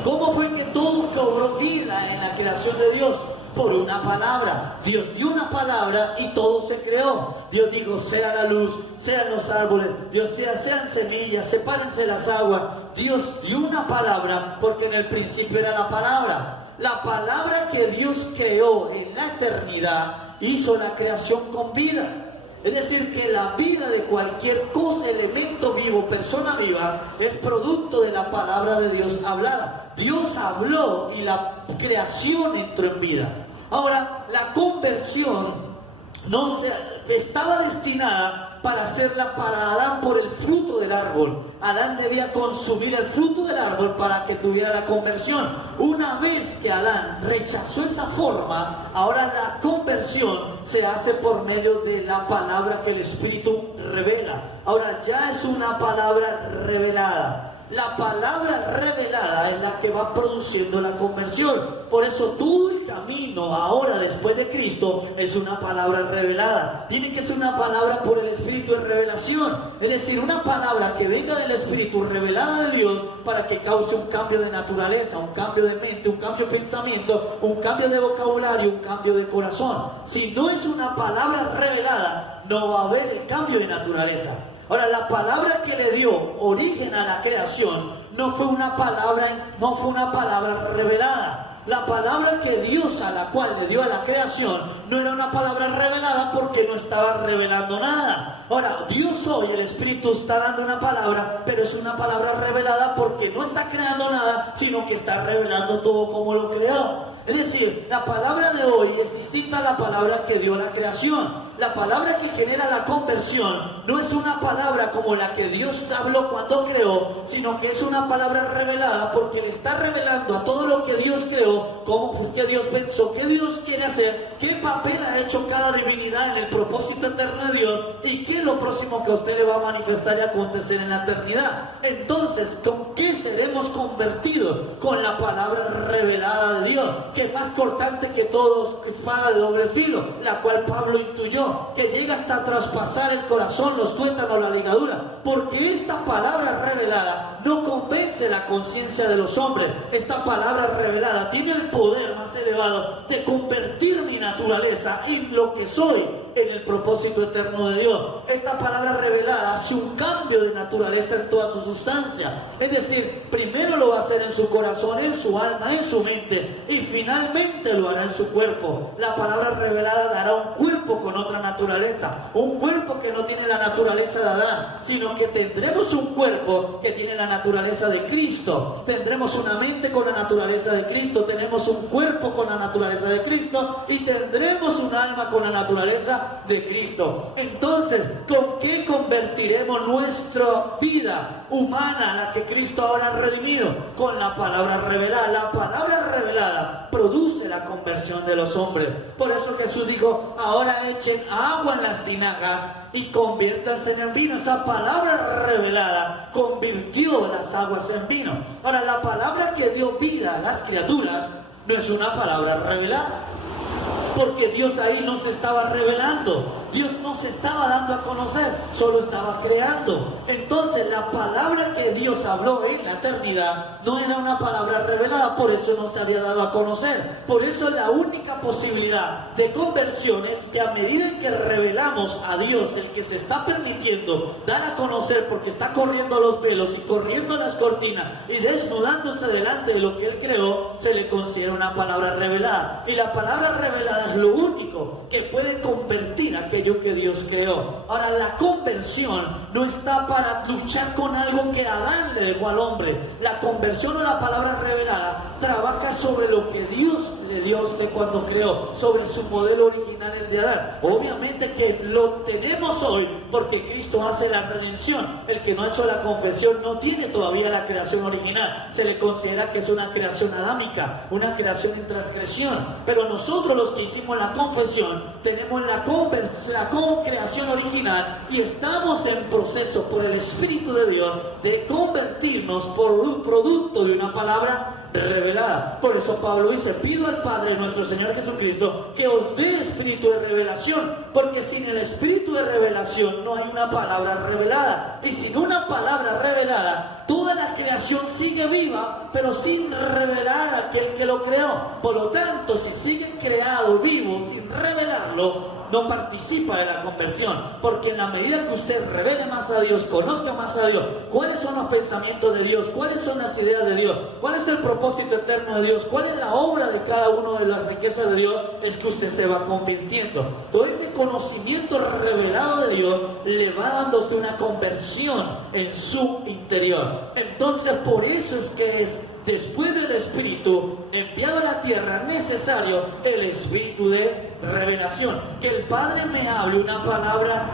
¿Cómo fue que todo cobró vida en la creación de Dios? Por una palabra. Dios dio una palabra y todo se creó. Dios dijo: sea la luz, sean los árboles, Dios sean semillas, sepárense las aguas. Dios dio una palabra porque en el principio era la palabra. La palabra que Dios creó en la eternidad hizo la creación con vida. Es decir, que la vida de cualquier cosa, elemento vivo, persona viva, es producto de la palabra de Dios hablada. Dios habló y la creación entró en vida. Ahora, la conversión estaba destinada para hacerla para Adán por el fruto del árbol. Adán debía consumir el fruto del árbol para que tuviera la conversión. Una vez que Adán rechazó esa forma, ahora la conversión se hace por medio de la palabra que el Espíritu revela. Ahora ya es una palabra revelada. La palabra revelada es la que va produciendo la conversión. Por eso todo el camino ahora después de Cristo es una palabra revelada. Tiene que ser una palabra por el Espíritu de revelación. Es decir, una palabra que venga del Espíritu revelada de Dios para que cause un cambio de naturaleza, un cambio de mente, un cambio de pensamiento, un cambio de vocabulario, un cambio de corazón. Si no es una palabra revelada, no va a haber el cambio de naturaleza. Ahora, la palabra que le dio origen a la creación no fue una palabra revelada. La palabra que Dios a la cual le dio a la creación no era una palabra revelada porque no estaba revelando nada. Ahora, Dios hoy, el Espíritu está dando una palabra, pero es una palabra revelada porque no está creando nada, sino que está revelando todo como lo creó. Es decir, la palabra de hoy es distinta a la palabra que dio la creación. La palabra que genera la conversión no es una palabra como la que Dios habló cuando creó, sino que es una palabra revelada porque le está revelando a todo lo que Dios creó, cómo es que Dios pensó, qué Dios quiere hacer, qué papel ha hecho cada divinidad en el propósito eterno de Dios y qué es lo próximo que a usted le va a manifestar y acontecer en la eternidad. Entonces, ¿con qué seremos convertidos? Con la palabra revelada de Dios, que es más cortante que todos, espada de doble filo, la cual Pablo intuyó, que llega hasta traspasar el corazón, los tuétanos, la ligadura, porque esta palabra revelada no convence la conciencia de los hombres. Esta palabra revelada tiene el poder más elevado de convertir mi naturaleza en lo que soy, en el propósito eterno de Dios. Esta palabra revelada hace un cambio de naturaleza en toda su sustancia. Es decir, primero lo va a hacer en su corazón, en su alma, en su mente, y finalmente lo hará en su cuerpo. La palabra revelada dará un cuerpo con otra naturaleza, un cuerpo que no tiene la naturaleza de Adán, sino que tendremos un cuerpo que tiene la naturaleza de Cristo. Tendremos una mente con la naturaleza de Cristo, tenemos un cuerpo con la naturaleza de Cristo y tendremos un alma con la naturaleza de Cristo. Entonces, ¿con qué convertiremos nuestra vida humana, la que Cristo ahora ha redimido? Con la palabra revelada. La palabra revelada produce la conversión de los hombres. Por eso Jesús dijo, ahora echen agua en las tinajas y conviértanse en vino. Esa palabra revelada convirtió las aguas en vino. Ahora, la palabra que dio vida a las criaturas no es una palabra revelada, porque Dios ahí no se estaba revelando, Dios no se estaba dando a conocer, solo estaba creando. Entonces la palabra que Dios habló en la eternidad no era una palabra revelada, por eso no se había dado a conocer. Por eso la única posibilidad de conversión es que a medida que revelamos a Dios, el que se está permitiendo dar a conocer porque está corriendo los velos y corriendo las cortinas y desnudándose delante de lo que Él creó, se le considera una palabra revelada. Y la palabra revelada es lo único que puede convertir aquello que Dios creó. Ahora, la conversión no está para luchar con algo que Adán le dejó al hombre. La conversión o la palabra revelada trabaja sobre lo que Dios le dio a usted cuando creó, sobre su modelo original, el de Adán. Obviamente que lo tenemos hoy porque Cristo hace la redención. El que no ha hecho la confesión no tiene todavía la creación original. Se le considera que es una creación adámica, una creación en transgresión. Pero nosotros, los que hicimos la confesión, tenemos la creación original y estamos en proceso por el Espíritu de Dios de convertirnos por un producto de una palabra revelada. Por eso Pablo dice, pido al Padre de nuestro Señor Jesucristo que os dé espíritu de revelación, porque sin el espíritu de revelación no hay una palabra revelada, y sin una palabra revelada toda la creación sigue viva, pero sin revelar a aquel que lo creó. Por lo tanto, si sigue creado vivo sin revelarlo, no participa de la conversión, porque en la medida que usted revele más a Dios, conozca más a Dios, cuáles son los pensamientos de Dios, cuáles son las ideas de Dios, cuál es el propósito eterno de Dios, cuál es la obra de cada una de las riquezas de Dios, es que usted se va convirtiendo. Todo ese conocimiento revelado de Dios le va dando a usted una conversión en su interior. Entonces, por eso es que es después del Espíritu enviado a la tierra necesario el Espíritu de revelación. Que el Padre me hable una palabra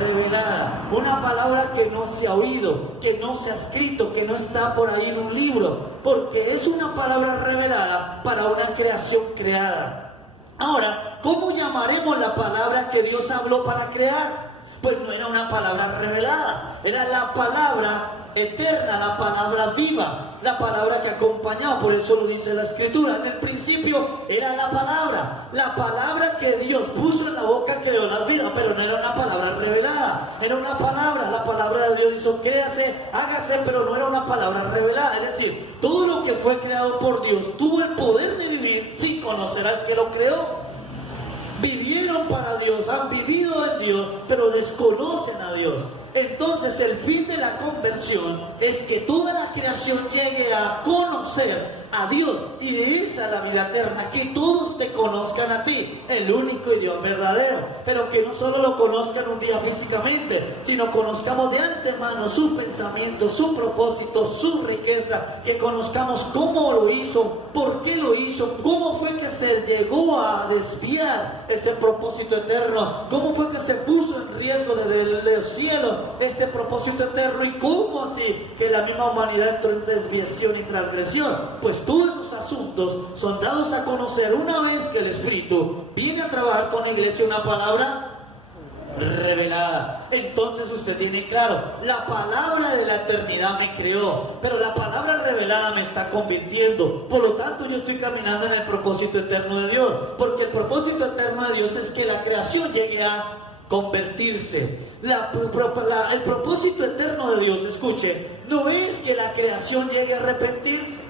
revelada, una palabra que no se ha oído, que no se ha escrito, que no está por ahí en un libro, porque es una palabra revelada para una creación creada. Ahora, ¿cómo llamaremos la palabra que Dios habló para crear? Pues no era una palabra revelada, era la palabra eterna, la palabra viva, la palabra que acompañaba. Por eso lo dice la Escritura, en el principio era la palabra que Dios puso en la boca creó la vida, pero no era una palabra revelada, era una palabra, la palabra de Dios hizo créase, hágase, pero no era una palabra revelada. Es decir, todo lo que fue creado por Dios tuvo el poder de vivir sin conocer al que lo creó. Vivieron para Dios, han vivido en Dios, pero desconocen a Dios. Entonces el fin de la conversión es que toda la creación llegue a conocer a Dios, y de esa la vida eterna, que todos te conozcan a ti, el único y Dios verdadero, pero que no solo lo conozcan un día físicamente, sino conozcamos de antemano su pensamiento, su propósito, su riqueza, que conozcamos cómo lo hizo, por qué lo hizo, cómo fue que se llegó a desviar ese propósito eterno, cómo fue que se puso en riesgo del cielo este propósito eterno, y cómo así que la misma humanidad entró en desviación y transgresión. Pues todos esos asuntos son dados a conocer una vez que el Espíritu viene a trabajar con la iglesia una palabra revelada. Entonces usted tiene claro, la palabra de la eternidad me creó, pero la palabra revelada me está convirtiendo. Por lo tanto, yo estoy caminando en el propósito eterno de Dios, porque el propósito eterno de Dios es que la creación llegue a convertirse. El propósito eterno de Dios, escuche, no es que la creación llegue a arrepentirse.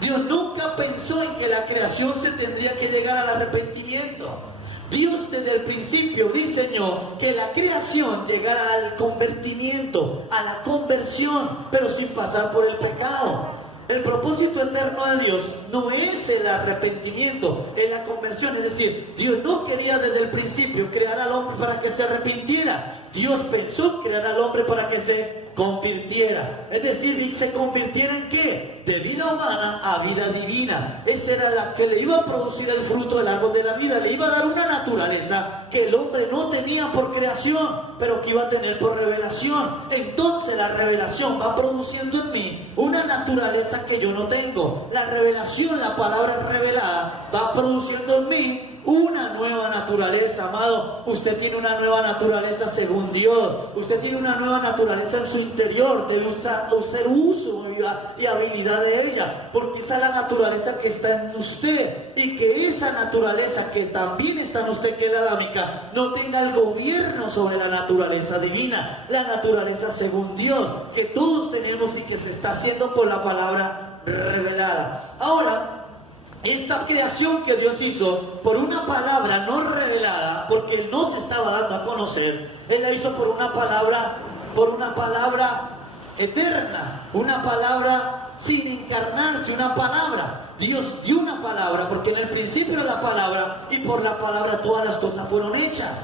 Dios nunca pensó en que la creación se tendría que llegar al arrepentimiento. Dios desde el principio diseñó que la creación llegara al convertimiento, a la conversión, pero sin pasar por el pecado. El propósito eterno de Dios no es el arrepentimiento, es la conversión. Es decir, Dios no quería desde el principio crear al hombre para que se arrepintiera. Dios pensó crear al hombre para que se convirtiera. Es decir, ¿se convirtiera en qué? De vida humana a vida divina. Esa era la que le iba a producir el fruto del árbol de la vida. Le iba a dar una naturaleza que el hombre no tenía por creación, pero que iba a tener por revelación. Entonces la revelación va produciendo en mí una naturaleza que yo no tengo. La revelación, la palabra revelada, va produciendo en mí una nueva naturaleza. Amado, usted tiene una nueva naturaleza según Dios. Usted tiene una nueva naturaleza en su interior, de hacer uso y habilidad de ella, porque esa es la naturaleza que está en usted, y que esa naturaleza que también está en usted, que es la adámica, no tenga el gobierno sobre la naturaleza divina, la naturaleza según Dios, que todos tenemos y que se está haciendo por la palabra revelada. Ahora, esta creación que Dios hizo por una palabra no revelada, porque Él no se estaba dando a conocer, Él la hizo por una palabra eterna, una palabra sin encarnarse, una palabra. Dios dio una palabra, porque en el principio era la palabra, y por la palabra todas las cosas fueron hechas.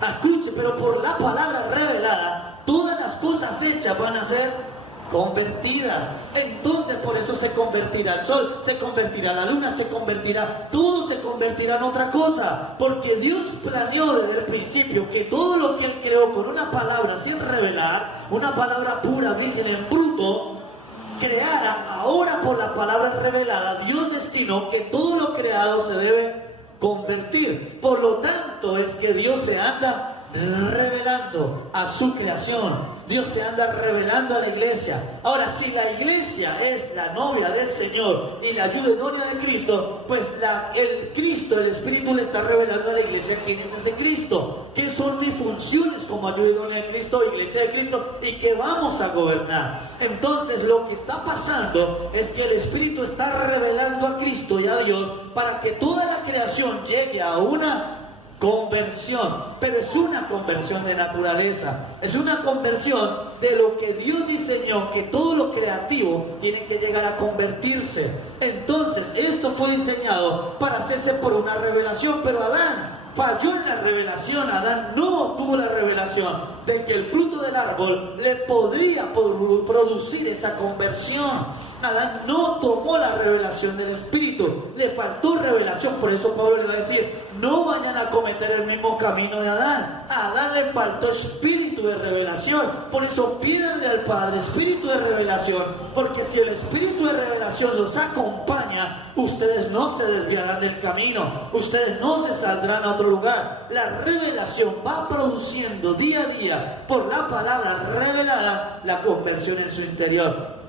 Escuche, pero por la palabra revelada, todas las cosas hechas van a ser convertidas. Entonces por eso se convertirá el sol, se convertirá la luna, se convertirá, todo se convertirá en otra cosa, porque Dios planeó desde el principio que todo lo que Él creó con una palabra sin revelar, una palabra pura, virgen, en bruto, creara. Ahora por la palabra revelada, Dios destinó que todo lo creado se debe convertir. Por lo tanto es que Dios se anda revelando a su creación. Dios se anda revelando a la iglesia. Ahora, si la iglesia es la novia del Señor y la ayuda idónea de Cristo, pues el Espíritu le está revelando a la iglesia quién es ese Cristo, qué son mis funciones como ayuda idónea de Cristo, iglesia de Cristo, y que vamos a gobernar. Entonces lo que está pasando es que el Espíritu está revelando a Cristo y a Dios para que toda la creación llegue a una conversión, pero es una conversión de naturaleza, es una conversión de lo que Dios diseñó, que todo lo creativo tiene que llegar a convertirse. Entonces esto fue diseñado para hacerse por una revelación, pero Adán falló en la revelación. Adán no tuvo la revelación de que el fruto del árbol le podría producir esa conversión. Adán no tomó la revelación del Espíritu, le faltó revelación. Por eso Pablo le va a decir, no vayan a cometer el mismo camino de Adán. A Adán le faltó espíritu de revelación. Por eso pídanle al Padre espíritu de revelación, porque si el espíritu de revelación los acompaña, ustedes no se desviarán del camino, ustedes no se saldrán a otro lugar. La revelación va produciendo día a día, por la palabra revelada, la conversión en su interior.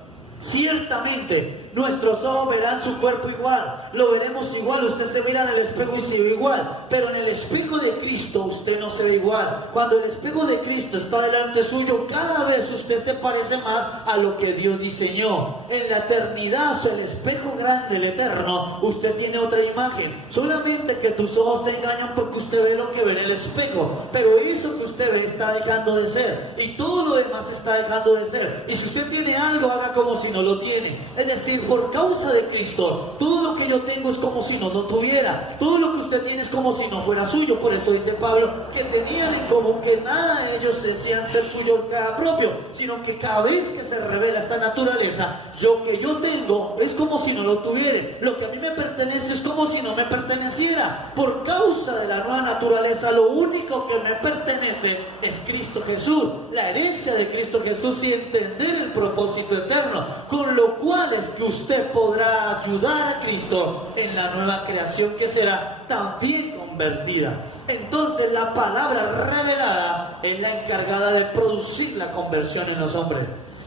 Ciertamente nuestros ojos verán su cuerpo igual, lo veremos igual, usted se mira en el espejo y se ve igual, pero en el espejo de Cristo usted no se ve igual. Cuando el espejo de Cristo está delante suyo, cada vez usted se parece más a lo que Dios diseñó. En la eternidad, o sea, el espejo grande, el eterno, usted tiene otra imagen. Solamente que tus ojos te engañan porque usted ve lo que ve en el espejo, pero eso que usted ve está dejando de ser, y todo lo demás está dejando de ser. Y si usted tiene algo, haga como si no lo tiene. Es decir, decir, por causa de Cristo, todo lo que yo tengo es como si no tuviera. Todo lo que usted tiene es como si no fuera suyo. Por eso dice Pablo que tenían en común que nada de ellos decían ser suyo cada propio, sino que cada vez que se revela esta naturaleza, lo que yo tengo es como si no lo tuviera. Lo que a mí me pertenece es como si no me perteneciera. Por causa de la nueva naturaleza, lo único que me pertenece es Cristo Jesús, la herencia de Cristo Jesús, y entender el propósito eterno, con lo cual es que usted podrá ayudar a Cristo en la nueva creación que será también convertida. Entonces la palabra revelada es la encargada de producir la conversión en los hombres,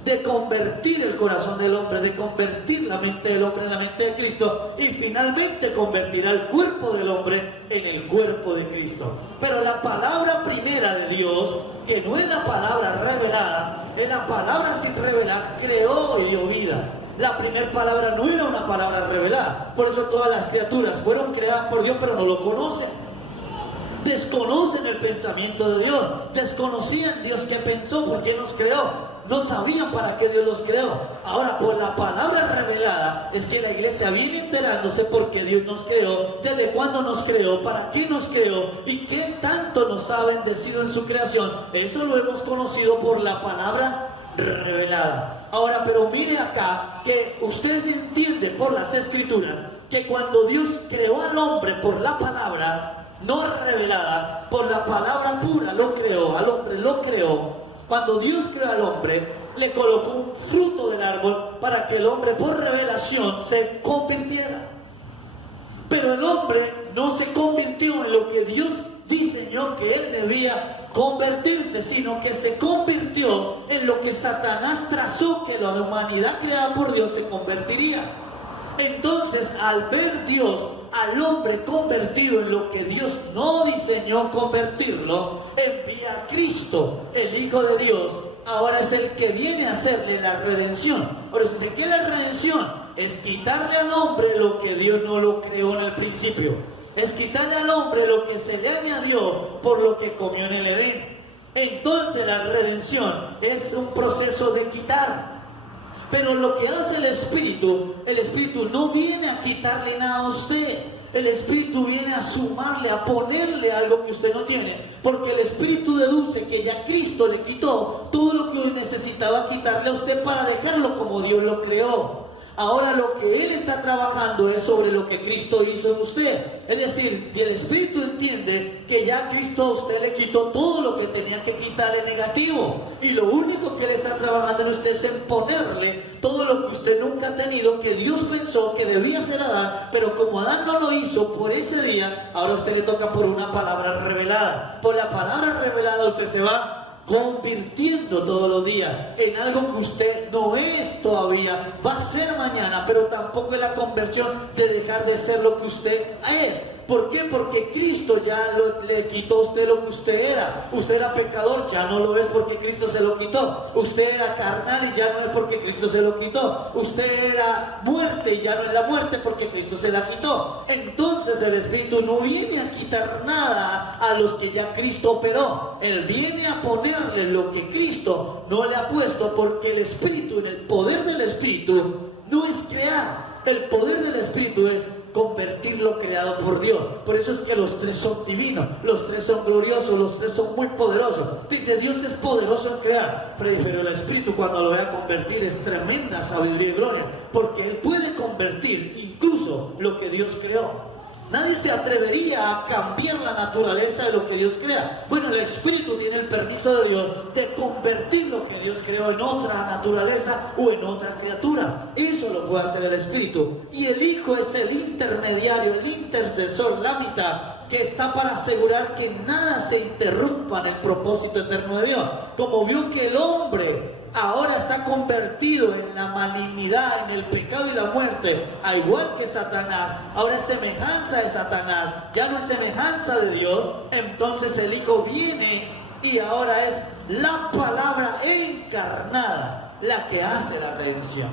de convertir el corazón del hombre, de convertir la mente del hombre en la mente de Cristo, y finalmente convertirá el cuerpo del hombre en el cuerpo de Cristo. Pero la palabra primera de Dios, que no es la palabra revelada, es la palabra sin revelar, creó y dio vida. La primera palabra no era una palabra revelada. Por eso todas las criaturas fueron creadas por Dios, pero no lo conocen. Desconocen el pensamiento de Dios, desconocían Dios que pensó, por qué nos creó. No sabían para qué Dios los creó. Ahora, por la palabra revelada, es que la iglesia viene enterándose por qué Dios nos creó, desde cuándo nos creó, para qué nos creó y qué tanto nos ha bendecido en su creación. Eso lo hemos conocido por la palabra revelada. Ahora, pero mire acá, que ustedes entienden por las escrituras, que cuando Dios creó al hombre por la palabra no revelada, por la palabra pura lo creó, al hombre lo creó. Cuando Dios creó al hombre, le colocó un fruto del árbol para que el hombre por revelación se convirtiera. Pero el hombre no se convirtió en lo que Dios diseñó que él debía convertirse, sino que se convirtió en lo que Satanás trazó que la humanidad creada por Dios se convertiría. Entonces, al ver Dios al hombre convertido en lo que Dios no diseñó convertirlo, envía a Cristo, el Hijo de Dios. Ahora es el que viene a hacerle la redención. Por eso dice que la redención es quitarle al hombre lo que Dios no lo creó en el principio. Es quitarle al hombre lo que se le añadió por lo que comió en el Edén. Entonces la redención es un proceso de quitar. Pero lo que hace el Espíritu no viene a quitarle nada a usted. El Espíritu viene a sumarle, a ponerle algo que usted no tiene. Porque el Espíritu deduce que ya Cristo le quitó todo lo que hoy necesitaba quitarle a usted para dejarlo como Dios lo creó. Ahora lo que Él está trabajando es sobre lo que Cristo hizo en usted. Es decir, y el Espíritu entiende que ya Cristo a usted le quitó todo lo que tenía que quitarle negativo. Y lo único que Él está trabajando en usted es en ponerle todo lo que usted nunca ha tenido, que Dios pensó que debía ser Adán, pero como Adán no lo hizo por ese día, ahora a usted le toca por una palabra revelada. Por la palabra revelada usted se va convirtiendo todos los días en algo que usted no es todavía, va a ser mañana, pero tampoco es la conversión de dejar de ser lo que usted es. ¿Por qué? Porque Cristo ya le quitó a usted lo que usted era. Usted era pecador, ya no lo es porque Cristo se lo quitó. Usted era carnal y ya no es porque Cristo se lo quitó. Usted era muerte y ya no es la muerte porque Cristo se la quitó. Entonces el Espíritu no viene a quitar nada a los que ya Cristo operó. Él viene a ponerle lo que Cristo no le ha puesto, porque el Espíritu, en el poder del Espíritu, no es crear. El poder del Espíritu es convertir lo creado por Dios. Por eso es que los tres son divinos, los tres son gloriosos, los tres son muy poderosos. Dice, Dios es poderoso en crear, pero el Espíritu cuando lo vaya a convertir es tremenda sabiduría y gloria, porque Él puede convertir incluso lo que Dios creó. Nadie se atrevería a cambiar la naturaleza de lo que Dios crea. Bueno, el Espíritu tiene el permiso de Dios de convertir lo que Dios creó en otra naturaleza o en otra criatura. Eso lo puede hacer el Espíritu. Y el Hijo es el intermediario, el intercesor, la mitad, que está para asegurar que nada se interrumpa en el propósito eterno de Dios. Como vio que el hombre ahora está convertido en la malignidad, en el pecado y la muerte, al igual que Satanás, ahora es semejanza de Satanás, ya no es semejanza de Dios. Entonces el Hijo viene y ahora es la palabra encarnada la que hace la redención.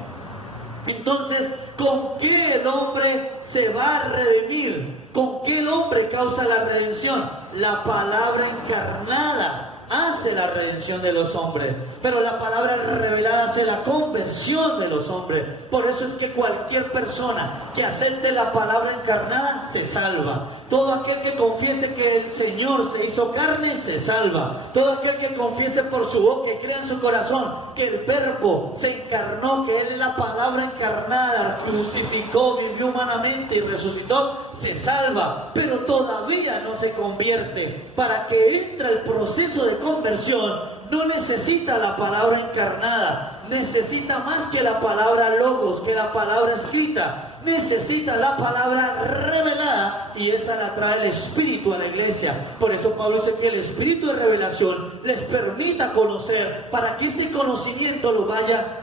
Entonces, ¿con qué el hombre se va a redimir? ¿Con qué el hombre causa la redención? La palabra encarnada. hace la redención de los hombres, pero la palabra revelada hace la conversión de los hombres. Por eso es que cualquier persona que acepte la palabra encarnada se salva. Todo aquel que confiese que el Señor se hizo carne se salva. Todo aquel que confiese por su boca, que crea en su corazón que el Verbo se encarnó, que Él es la palabra encarnada, crucificó, vivió humanamente y resucitó, se salva, pero todavía no se convierte. Para que entre el proceso de conversión no necesita la palabra encarnada, necesita más que la palabra logos, que la palabra escrita, necesita la palabra revelada, y esa la trae el Espíritu a la iglesia. Por eso Pablo dice que el Espíritu de revelación les permita conocer, para que ese conocimiento lo vaya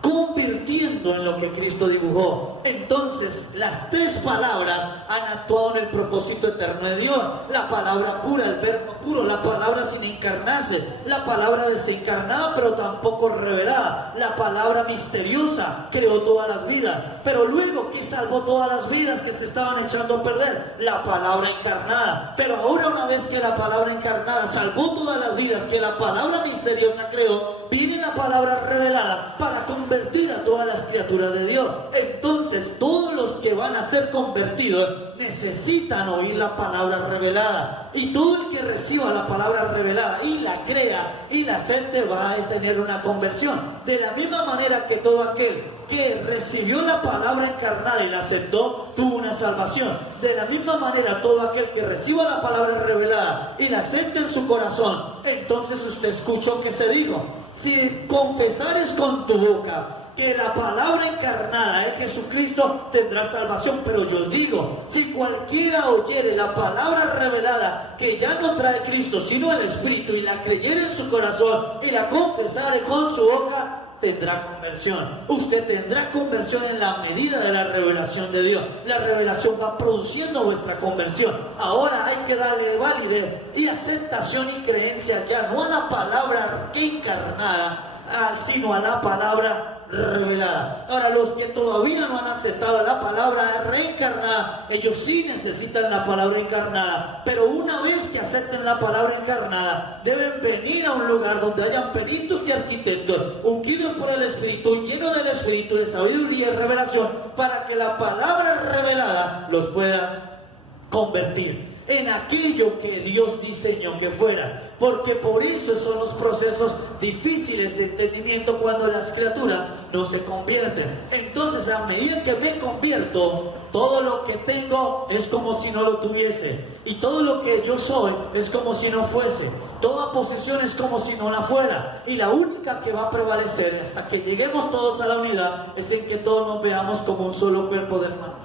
convirtiendo en lo que Cristo dibujó. Entonces, las tres palabras han actuado en el propósito eterno de Dios. La palabra pura, el verbo puro, la palabra sin encarnarse, la palabra desencarnada pero tampoco revelada, la palabra misteriosa, creó todas las vidas. Pero luego, ¿qué salvó todas las vidas que se estaban echando a perder? La palabra encarnada. Pero ahora, una vez que la palabra encarnada salvó todas las vidas que la palabra misteriosa creó, viene la palabra revelada para convertir a todas las criaturas de Dios. Entonces, todos los que van a ser convertidos necesitan oír la palabra revelada, y todo el que reciba la palabra revelada y la crea y la acepte va a tener una conversión. De la misma manera que todo aquel que recibió la palabra encarnada y la aceptó tuvo una salvación, de la misma manera todo aquel que reciba la palabra revelada y la acepte en su corazón, entonces usted escuchó que se dijo: si confesares con tu boca que la palabra encarnada es Jesucristo, tendrás salvación. Pero yo os digo, si cualquiera oyere la palabra revelada, que ya no trae Cristo sino el Espíritu, y la creyere en su corazón y la confesare con su boca, tendrá conversión. Usted tendrá conversión en la medida de la revelación de Dios. La revelación va produciendo vuestra conversión. Ahora hay que darle validez y aceptación y creencia ya no a la palabra encarnada, sino a la palabra revelada. Ahora, los que todavía no han aceptado la palabra reencarnada, ellos sí necesitan la palabra encarnada, pero una vez que acepten la palabra encarnada, deben venir a un lugar donde hayan peritos y arquitectos, ungidos por el Espíritu, llenos del Espíritu de sabiduría y revelación, para que la palabra revelada los pueda convertir en aquello que Dios diseñó que fuera. Porque por eso son los procesos difíciles de entendimiento cuando las criaturas no se convierten. Entonces, a medida que me convierto, todo lo que tengo es como si no lo tuviese, y todo lo que yo soy es como si no fuese. Toda posesión es como si no la fuera, y la única que va a prevalecer hasta que lleguemos todos a la unidad es en que todos nos veamos como un solo cuerpo de hermanos.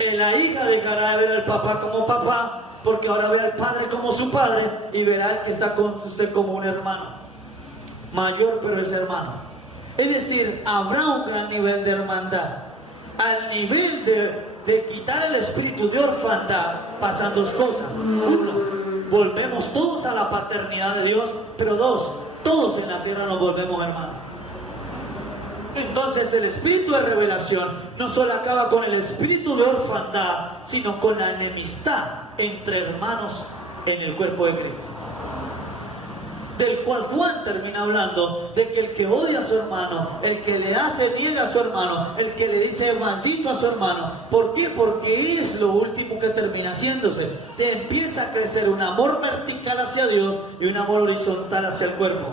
En la hija dejará de ver al papá como papá, porque ahora ve al padre como su padre, y verá al que está con usted como un hermano mayor, pero es hermano. Es decir, habrá un gran nivel de hermandad. Al nivel de quitar el espíritu de orfandad, pasan dos cosas. Uno, volvemos todos a la paternidad de Dios, pero dos, todos en la tierra nos volvemos hermanos. Entonces, el espíritu de revelación no solo acaba con el espíritu de orfandad, sino con la enemistad entre hermanos en el cuerpo de Cristo. Del cual Juan termina hablando de que el que odia a su hermano, el que le hace niega a su hermano, el que le dice maldito a su hermano. ¿Por qué? Porque él es lo último que termina haciéndose. Te empieza a crecer un amor vertical hacia Dios y un amor horizontal hacia el cuerpo.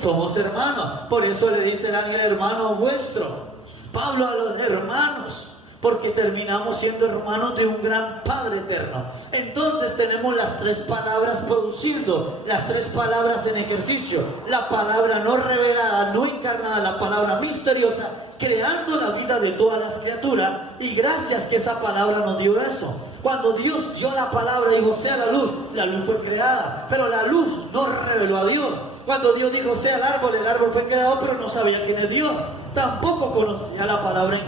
Somos hermanos, por eso le dice el ángel hermano vuestro. Pablo a los hermanos, porque terminamos siendo hermanos de un gran Padre eterno. Entonces tenemos las tres palabras produciendo, las tres palabras en ejercicio: la palabra no revelada, no encarnada, la palabra misteriosa, creando la vida de todas las criaturas. Y gracias que esa palabra nos dio eso. Cuando Dios dio la palabra y dijo sea la luz fue creada, pero la luz no reveló a Dios. Cuando Dios dijo sea el árbol fue creado, pero no sabía quién es Dios. Tampoco conocía la palabra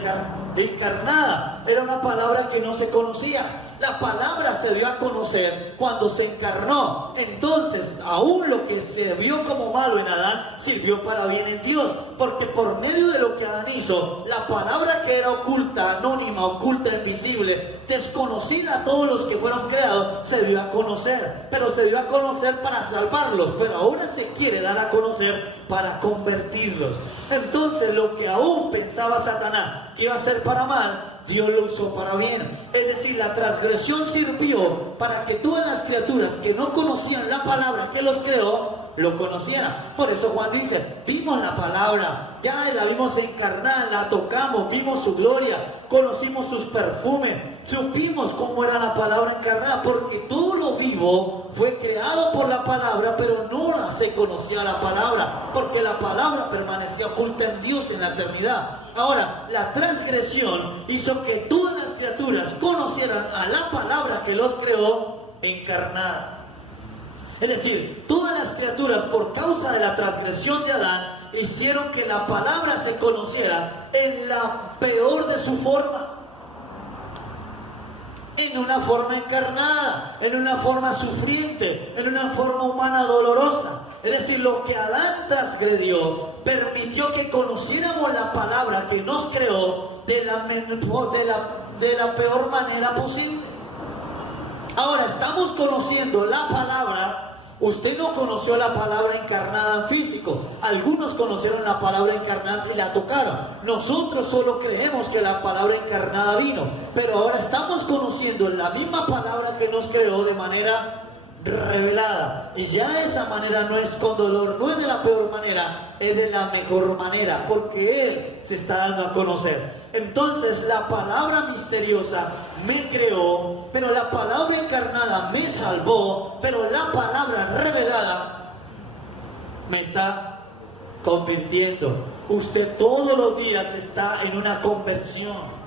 encarnada. Adán era una palabra que no se conocía. La palabra se dio a conocer cuando se encarnó. Entonces, aún lo que se vio como malo en Adán, sirvió para bien en Dios. Porque por medio de lo que Adán hizo, la palabra que era oculta, anónima, oculta, invisible, desconocida a todos los que fueron creados, se dio a conocer. Pero se dio a conocer para salvarlos. Pero ahora se quiere dar a conocer para convertirlos. Entonces, lo que aún pensaba Satanás que iba a ser para mal, Dios lo usó para bien. Es decir, la transgresión sirvió para que todas las criaturas que no conocían la palabra que los creó, lo conocieran. Por eso Juan dice, vimos la palabra, ya la vimos encarnada, la tocamos, vimos su gloria, conocimos sus perfumes, supimos cómo era la palabra encarnada, porque todo lo vivo fue creado por la palabra, pero no se conocía la palabra, porque la palabra permanecía oculta en Dios en la eternidad. Ahora, la transgresión hizo que todas las criaturas conocieran a la palabra que los creó encarnada. Es decir, todas las criaturas, por causa de la transgresión de Adán, hicieron que la palabra se conociera en la peor de sus formas. En una forma encarnada, en una forma sufriente, en una forma humana dolorosa. Es decir, lo que Adán transgredió permitió que conociéramos la palabra que nos creó de la peor manera posible. Ahora estamos conociendo la palabra. Usted no conoció la palabra encarnada en físico. Algunos conocieron la palabra encarnada y la tocaron. Nosotros solo creemos que la palabra encarnada vino. Pero ahora estamos conociendo la misma palabra que nos creó de manera revelada. Y ya esa manera no es con dolor, no es de la peor manera, es de la mejor manera, porque Él se está dando a conocer. Entonces la palabra misteriosa me creó, pero la palabra encarnada me salvó, pero la palabra revelada me está convirtiendo. Usted todos los días está en una conversión.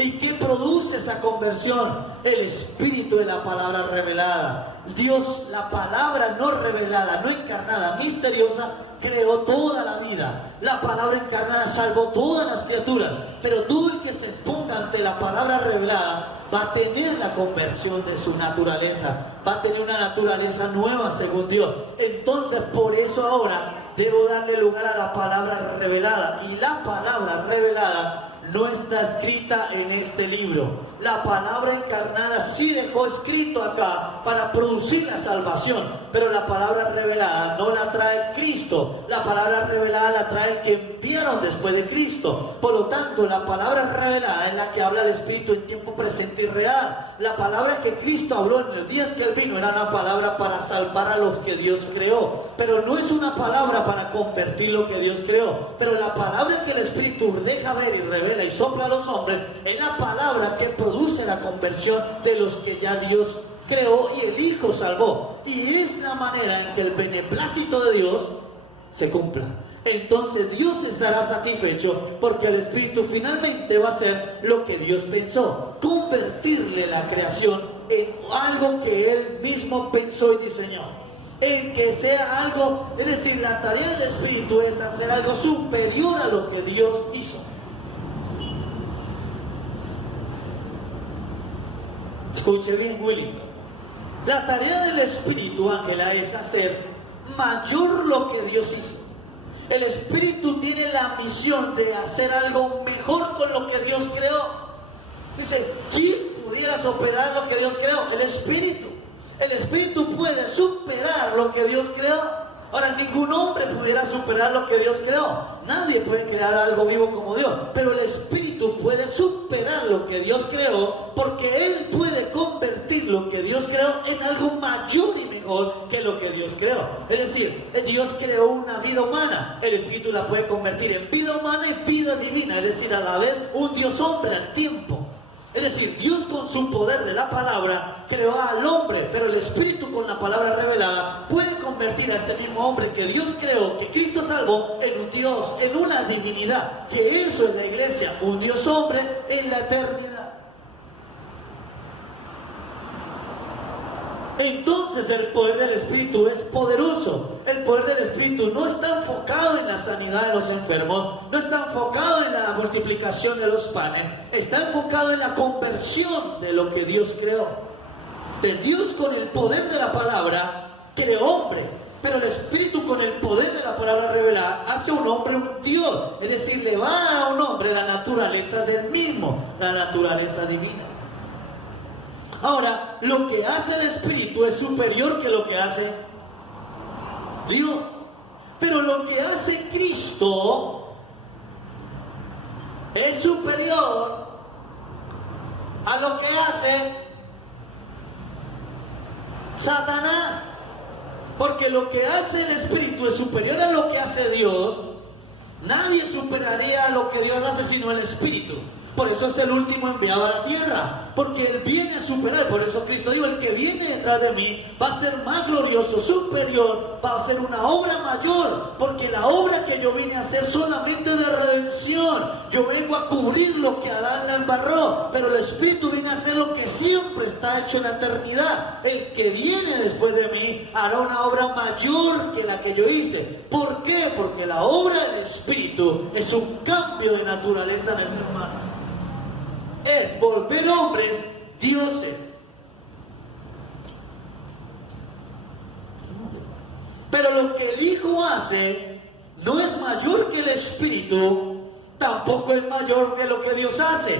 ¿Y qué produce esa conversión? El espíritu de la palabra revelada. Dios, la palabra no revelada, no encarnada, misteriosa, creó toda la vida. La palabra encarnada salvó todas las criaturas. Pero todo el que se exponga ante la palabra revelada va a tener la conversión de su naturaleza. Va a tener una naturaleza nueva según Dios. Entonces, por eso ahora debo darle lugar a la palabra revelada. Y la palabra revelada no está escrita en este libro. La palabra encarnada sí dejó escrito acá para producir la salvación, pero la palabra revelada no la trae Cristo. La palabra revelada la trae el que enviaron después de Cristo. Por lo tanto, la palabra revelada es la que habla del Espíritu en tiempo presente y real. La palabra que Cristo habló en los días que Él vino era una palabra para salvar a los que Dios creó, pero no es una palabra para convertir lo que Dios creó. Pero la palabra que el Espíritu deja ver y revela y sopla a los hombres es la palabra que produce la conversión de los que ya Dios creó y el Hijo salvó. Y es la manera en que el beneplácito de Dios se cumpla. Entonces Dios estará satisfecho porque el Espíritu finalmente va a hacer lo que Dios pensó: convertirle la creación en algo que Él mismo pensó y diseñó, en que sea algo, es decir, la tarea del Espíritu es hacer algo superior a lo que Dios hizo. Escuche bien, Willy. La tarea del Espíritu, Ángela, es hacer mayor lo que Dios hizo. El Espíritu tiene la misión de hacer algo mejor con lo que Dios creó. Dice, ¿quién pudiera superar lo que Dios creó? El Espíritu. El Espíritu puede superar lo que Dios creó. Ahora, ningún hombre pudiera superar lo que Dios creó. Nadie puede crear algo vivo como Dios. Pero el Espíritu puede superar lo que Dios creó, porque Él puede convertir lo que Dios creó en algo mayor y mejor que lo que Dios creó. Es decir, Dios creó una vida humana. El Espíritu la puede convertir en vida humana y vida divina. Es decir, a la vez un Dios hombre al tiempo. Es decir, Dios con su poder de la palabra creó al hombre, pero el Espíritu con la palabra revelada puede convertir a ese mismo hombre que Dios creó, que Cristo salvó, en un Dios, en una divinidad, que eso es la iglesia, un Dios hombre en la eternidad. Entonces el poder del Espíritu es poderoso. El poder del Espíritu no está enfocado en la sanidad de los enfermos, no está enfocado en la multiplicación de los panes, está enfocado en la conversión de lo que Dios creó. De Dios con el poder de la palabra creó hombre, pero el Espíritu con el poder de la palabra revelada hace un hombre un Dios. Es decir, le va a un hombre la naturaleza del mismo, la naturaleza divina. Ahora, lo que hace el Espíritu es superior que lo que hace Dios. Pero lo que hace Cristo es superior a lo que hace Satanás. Porque lo que hace el Espíritu es superior a lo que hace Dios. Nadie superaría a lo que Dios hace sino el Espíritu. Por eso es el último enviado a la tierra, porque Él viene a superar. Por eso Cristo dijo, el que viene detrás de mí va a ser más glorioso, superior, va a hacer una obra mayor, porque la obra que yo vine a hacer solamente de redención. Yo vengo a cubrir lo que Adán la embarró, pero el Espíritu viene a hacer lo que siempre está hecho en la eternidad. El que viene después de mí hará una obra mayor que la que yo hice. ¿Por qué? Porque la obra del Espíritu es un cambio de naturaleza en el ser humano. Es volver hombres dioses. Pero lo que el Hijo hace no es mayor que el Espíritu, tampoco es mayor que lo que Dios hace,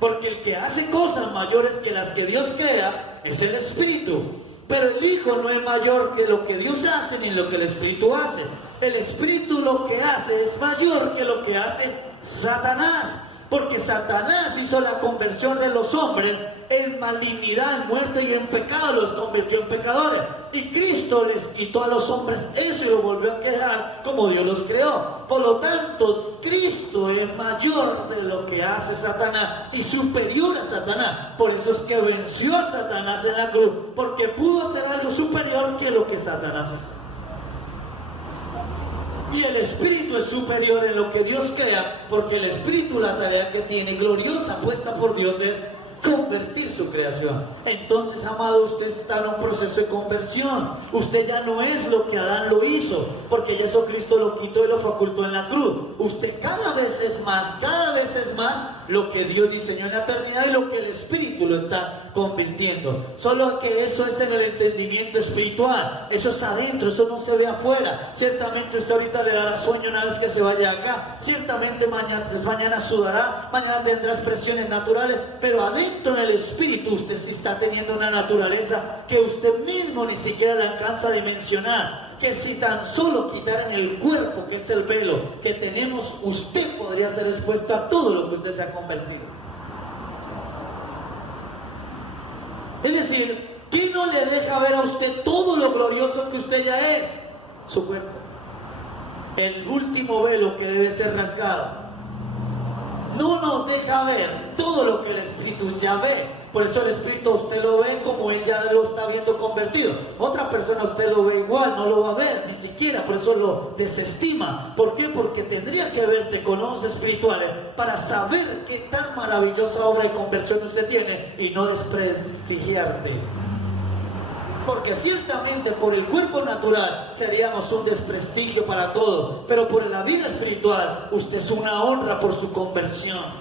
porque el que hace cosas mayores que las que Dios crea es el Espíritu. Pero el Hijo no es mayor que lo que Dios hace ni lo que el Espíritu hace. El Espíritu lo que hace es mayor que lo que hace Satanás. Porque Satanás hizo la conversión de los hombres en malignidad, en muerte y en pecado, los convirtió en pecadores. Y Cristo les quitó a los hombres eso y lo volvió a crear como Dios los creó. Por lo tanto, Cristo es mayor de lo que hace Satanás y superior a Satanás. Por eso es que venció a Satanás en la cruz, porque pudo hacer algo superior que lo que Satanás hizo. Y el Espíritu es superior en lo que Dios crea, porque el Espíritu, la tarea que tiene gloriosa puesta por Dios es convertir su creación. Entonces, amado, usted está en un proceso de conversión. Usted ya no es lo que Adán lo hizo, porque Jesucristo lo quitó y lo facultó en la cruz. Usted cada vez es más lo que Dios diseñó en la eternidad y lo que el Espíritu lo está convirtiendo. Solo que eso es en el entendimiento espiritual. Eso es adentro, eso no se ve afuera. Ciertamente usted ahorita le dará sueño una vez que se vaya acá. Ciertamente mañana sudará, mañana tendrá expresiones naturales, pero adentro en el Espíritu usted sí está teniendo una naturaleza que usted mismo ni siquiera le alcanza a dimensionar. Que si tan solo quitaran el cuerpo, que es el velo que tenemos, usted podría ser expuesto a todo lo que usted se ha convertido. Es decir, ¿qué no le deja ver a usted todo lo glorioso que usted ya es? Su cuerpo. El último velo que debe ser rasgado. No nos deja ver todo lo que el Espíritu ya ve. Por eso el Espíritu usted lo ve como él ya lo está viendo convertido. Otra persona usted lo ve igual, no lo va a ver, ni siquiera, por eso lo desestima. ¿Por qué? Porque tendría que verte con ojos espirituales para saber qué tan maravillosa obra de conversión usted tiene y no desprestigiarte. Porque ciertamente por el cuerpo natural seríamos un desprestigio para todos, pero por la vida espiritual usted es una honra por su conversión.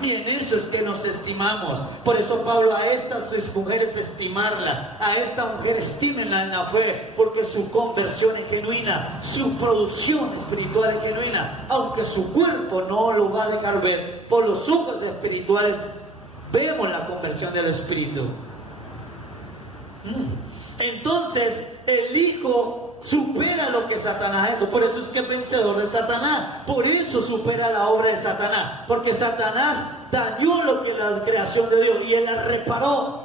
Y en eso es que nos estimamos. Por eso Pablo a estas mujeres estimarla, a esta mujer estímenla en la fe, porque su conversión es genuina, su producción espiritual es genuina, aunque su cuerpo no lo va a dejar ver. Por los ojos espirituales vemos la conversión del Espíritu. Entonces el Hijo supera lo que Satanás hizo. Por eso es que es vencedor de Satanás. Por eso supera la obra de Satanás, porque Satanás dañó lo que la creación de Dios y él la reparó.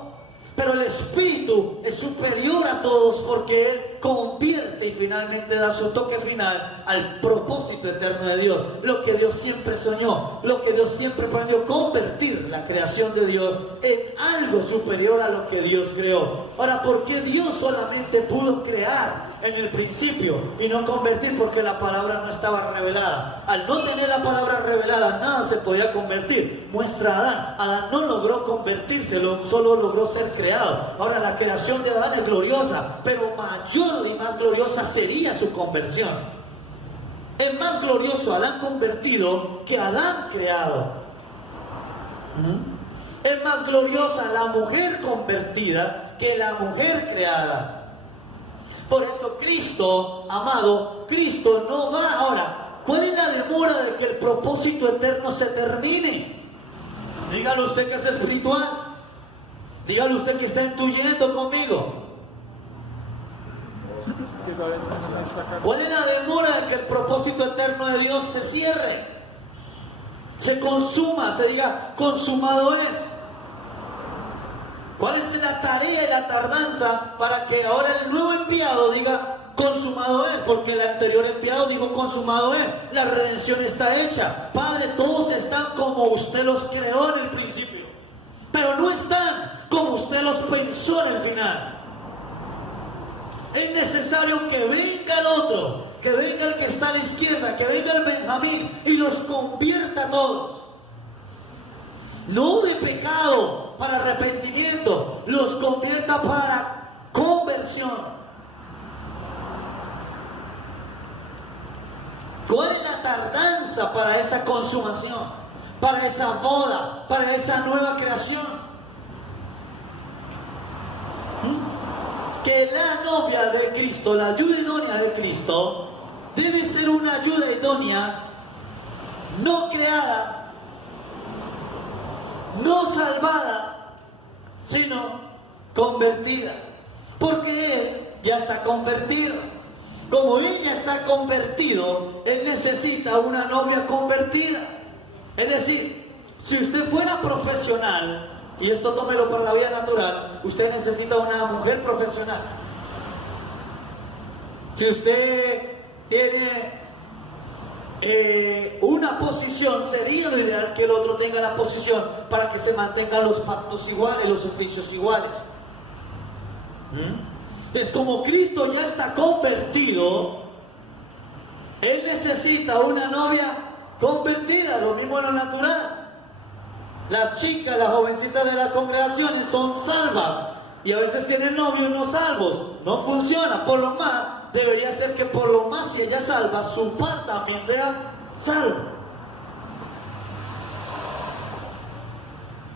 Pero el Espíritu es superior a todos, porque él convierte y finalmente da su toque final al propósito eterno de Dios. Lo que Dios siempre soñó, lo que Dios siempre planeó, convertir la creación de Dios en algo superior a lo que Dios creó. Ahora, ¿por qué Dios solamente pudo crear en el principio y no convertir porque la palabra no estaba revelada. Al no tener la palabra revelada, nada se podía convertir. Muestra a Adán. Adán no logró convertirse, solo logró ser creado. Ahora la creación de Adán es gloriosa, pero mayor y más gloriosa sería su conversión. Es más glorioso Adán convertido que Adán creado. Es más gloriosa la mujer convertida que la mujer creada. Por eso Cristo, amado, Cristo no va ahora. ¿Cuál es la demora de que el propósito eterno se termine? Dígalo usted que es espiritual. Dígalo usted que está intuyendo conmigo. ¿Cuál es la demora de que el propósito eterno de Dios se cierre? Se consuma, se diga, consumado es. ¿Cuál es la tarea y la tardanza para que ahora el nuevo enviado diga consumado es? Porque el anterior enviado dijo consumado es. La redención está hecha. Padre, todos están como usted los creó en el principio, pero no están como usted los pensó en el final. Es necesario que venga el otro, que venga el que está a la izquierda, que venga el Benjamín y los convierta a todos. No de pecado para arrepentimiento, los convierta para conversión. ¿Cuál es la tardanza para esa consumación? Para esa boda, para esa nueva creación. Que la novia de Cristo, la ayuda idónea de Cristo, debe ser una ayuda idónea, no creada, no salvada, sino convertida. Porque Él ya está convertido. Como Él ya está convertido, Él necesita una novia convertida. Es decir, si usted fuera profesional, y esto tómelo para la vida natural, usted necesita una mujer profesional. Si usted tiene una posición, sería lo ideal que el otro tenga la posición para que se mantengan los pactos iguales, los oficios iguales. Es como Cristo ya está convertido, Él necesita una novia convertida, lo mismo en lo natural. Las chicas, las jovencitas de las congregaciones son salvas y a veces tienen novios no salvos. No funciona. Por lo más, debería ser que por lo más, si ella salva, su par también sea salvo.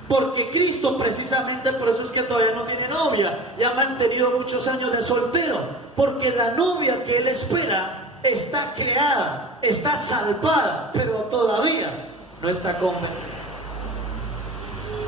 Porque Cristo, precisamente por eso es que todavía no tiene novia, ya ha mantenido muchos años de soltero. Porque la novia que Él espera está creada, está salvada, pero todavía no está convertida.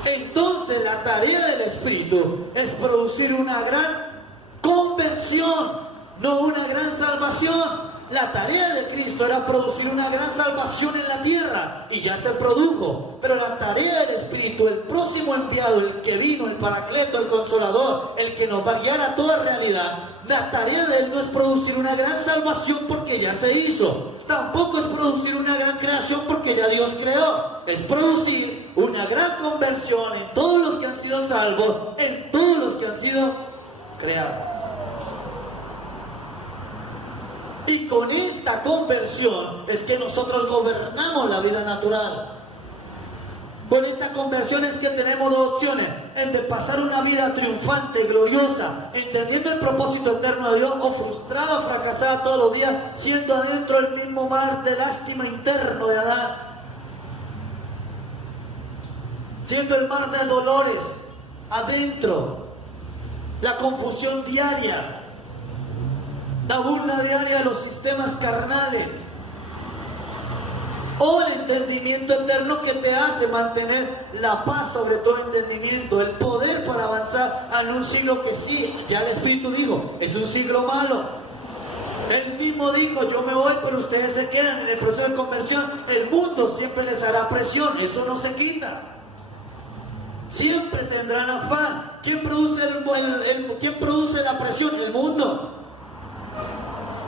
Entonces la tarea del Espíritu es producir una gran conversión, no una gran salvación. La tarea de Cristo era producir una gran salvación en la tierra y ya se produjo. Pero la tarea del Espíritu, el próximo enviado, el que vino, el Paracleto, el Consolador, el que nos va a guiar a toda realidad, la tarea de Él no es producir una gran salvación porque ya se hizo. Tampoco es producir una gran creación porque ya Dios creó. Es producir una gran conversión en todos los que han sido salvos, en todos los que han sido creados. Y con esta conversión es que nosotros gobernamos la vida natural. Con esta conversión es que tenemos dos opciones: entre pasar una vida triunfante, gloriosa, entendiendo el propósito eterno de Dios, o frustrada, fracasada todos los días, siendo adentro el mismo mar de lástima interno de Adán, siendo el mar de dolores adentro, la confusión diaria, la burla diaria de los sistemas carnales, o el entendimiento eterno que te hace mantener la paz sobre todo entendimiento, el poder para avanzar en un siglo que sí, ya el Espíritu dijo, es un siglo malo. Él mismo dijo, yo me voy, pero ustedes se quedan en el proceso de conversión. El mundo siempre les hará presión, eso no se quita. Siempre tendrán afán. ¿Quién produce ¿quién produce la presión? El mundo.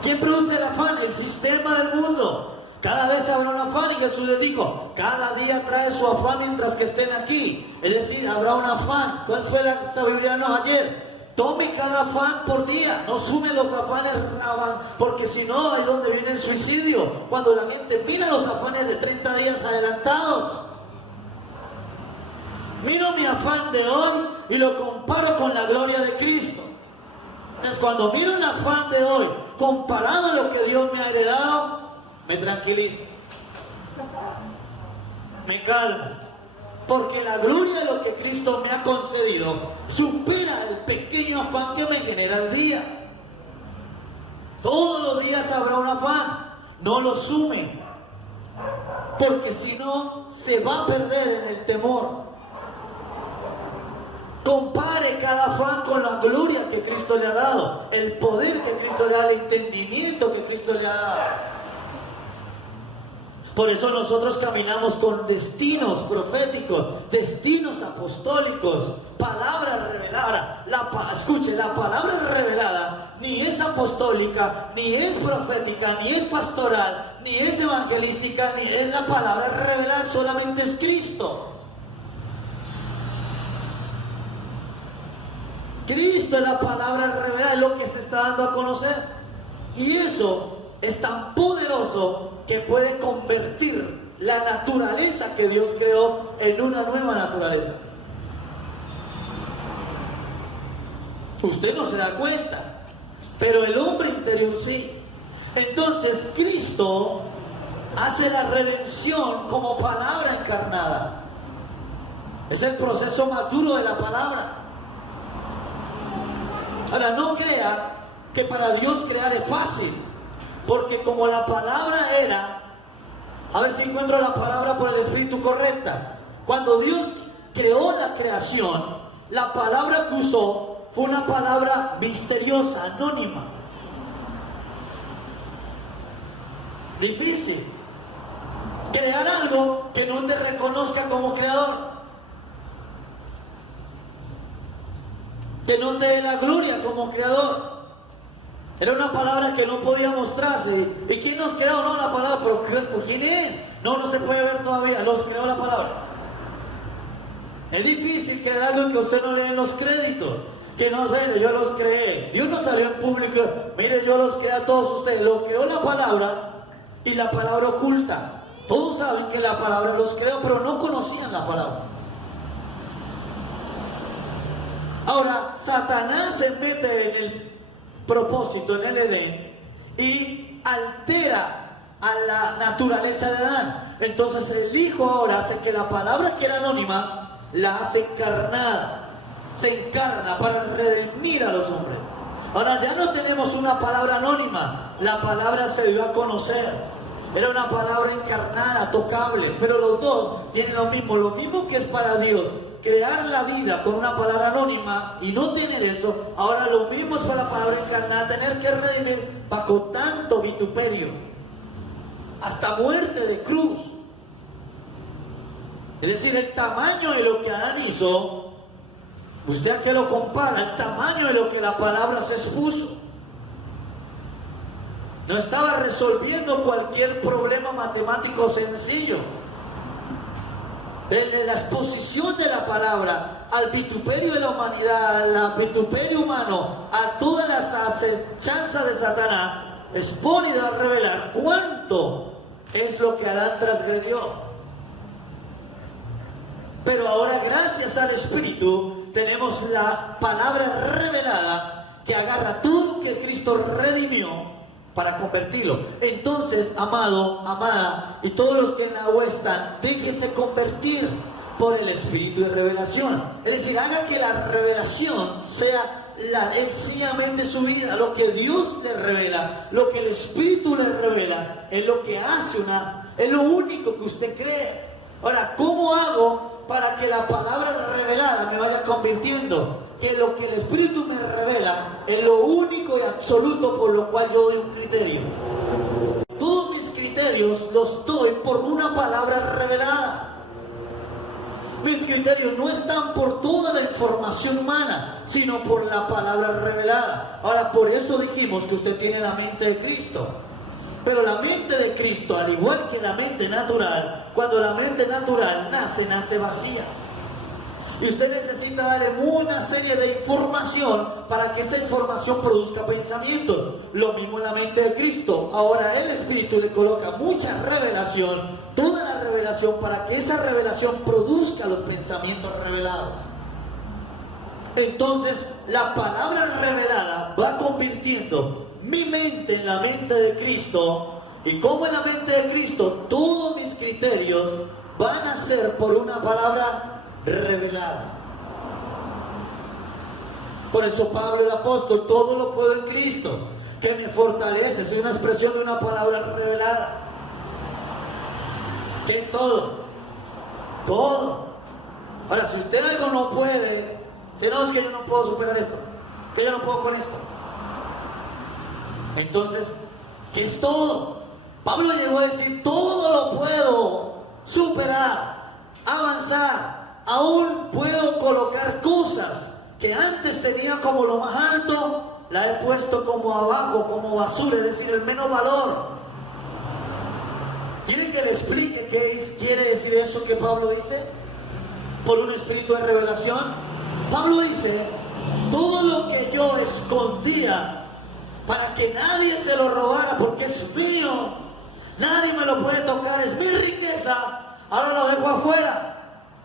¿Quién produce el afán? El sistema del mundo. Cada vez habrá un afán, y Jesús les dijo, cada día trae su afán mientras que estén aquí. Es decir, habrá un afán. ¿Cuál fue la sabiduría de ayer? Tome cada afán por día, no sume los afanes, porque si no, ahí es donde viene el suicidio. Cuando la gente mira los afanes de 30 días adelantados. Miro mi afán de hoy y lo comparo con la gloria de Cristo. Entonces, cuando miro el afán de hoy comparado a lo que Dios me ha heredado, me tranquiliza, me calma. Porque la gloria de lo que Cristo me ha concedido supera el pequeño afán que me genera el día. Todos los días habrá un afán, no lo sume, porque si no se va a perder en el temor. Compare cada afán con la gloria que Cristo le ha dado, el poder que Cristo le ha dado, el entendimiento que Cristo le ha dado. Por eso nosotros caminamos con destinos proféticos, destinos apostólicos, palabras reveladas. Escuche, la palabra revelada ni es apostólica, ni es profética, ni es pastoral, ni es evangelística, ni es la palabra revelada, solamente es Cristo. Cristo es la palabra revelada, es lo que se está dando a conocer. Y eso es tan poderoso que puede convertir la naturaleza que Dios creó en una nueva naturaleza. Usted no se da cuenta, pero el hombre interior sí. Entonces Cristo hace la redención como palabra encarnada. Es el proceso maduro de la palabra. Ahora, no crea que para Dios crear es fácil, porque como la palabra era, a ver si encuentro la palabra por el Espíritu correcta, cuando Dios creó la creación, la palabra que usó fue una palabra misteriosa, anónima. Difícil crear algo que no te reconozca como creador, que no te dé la gloria como creador. Era una palabra que no podía mostrarse. ¿Y quién nos creó? No, la palabra, pero ¿quién es? No, no se puede ver todavía, los creó la palabra. Es difícil crear algo que usted no le den los créditos, que no ve, yo los creé. Dios no salió en público, mire, yo los creé a todos ustedes. Lo creó la palabra y la palabra oculta. Todos saben que la palabra los creó, pero no conocían la palabra. Ahora, Satanás se mete en el propósito, en el Edén, y altera a la naturaleza de Adán. Entonces el Hijo ahora hace que la palabra que era anónima la hace encarnada, se encarna para redimir a los hombres. Ahora ya no tenemos una palabra anónima, la palabra se dio a conocer, era una palabra encarnada, tocable, pero los dos tienen lo mismo que es para Dios. Crear la vida con una palabra anónima y no tener eso, ahora lo mismo es para la palabra encarnada, tener que redimir bajo tanto vituperio, hasta muerte de cruz. Es decir, el tamaño de lo que Adán hizo, usted a qué lo compara, el tamaño de lo que la palabra se expuso. No estaba resolviendo cualquier problema matemático sencillo. Desde la exposición de la palabra al vituperio de la humanidad, al vituperio humano, a todas las acechanzas de Satanás, expone y da a revelar cuánto es lo que Adán transgredió. Pero ahora, gracias al Espíritu, tenemos la palabra revelada que agarra todo lo que Cristo redimió para convertirlo. Entonces, amado, amada, y todos los que en la web están, déjense convertir por el Espíritu de revelación. Es decir, haga que la revelación sea sencillamente su vida. Lo que Dios le revela, lo que el Espíritu le revela, es lo que hace es lo único que usted cree. Ahora, ¿cómo hago para que la palabra revelada me vaya convirtiendo? Que lo que el Espíritu me revela es lo único y absoluto por lo cual yo doy un criterio. Todos mis criterios los doy por una palabra revelada. Mis criterios no están por toda la información humana, sino por la palabra revelada. Ahora, por eso dijimos que usted tiene la mente de Cristo. Pero la mente de Cristo, al igual que la mente natural, cuando la mente natural nace vacía. Y usted necesita darle una serie de información para que esa información produzca pensamientos. Lo mismo en la mente de Cristo. Ahora el Espíritu le coloca mucha revelación, toda la revelación, para que esa revelación produzca los pensamientos revelados. Entonces la palabra revelada va convirtiendo mi mente en la mente de Cristo, y como en la mente de Cristo todos mis criterios van a ser por una palabra revelada. Por eso Pablo el apóstol, todo lo puedo en Cristo que me fortalece, es una expresión de una palabra revelada. ¿Qué es todo? Todo. Ahora, si usted algo no puede, si no, es que yo no puedo superar esto, que yo no puedo con esto, entonces, ¿qué es todo? Pablo llegó a decir, todo lo puedo superar, avanzar. Aún puedo colocar cosas que antes tenía como lo más alto, la he puesto como abajo, como basura, es decir, el menos valor. ¿Quiere que le explique qué quiere decir eso que Pablo dice? Por un espíritu de revelación. Pablo dice, todo lo que yo escondía para que nadie se lo robara, porque es mío, nadie me lo puede tocar, es mi riqueza, ahora lo dejo afuera.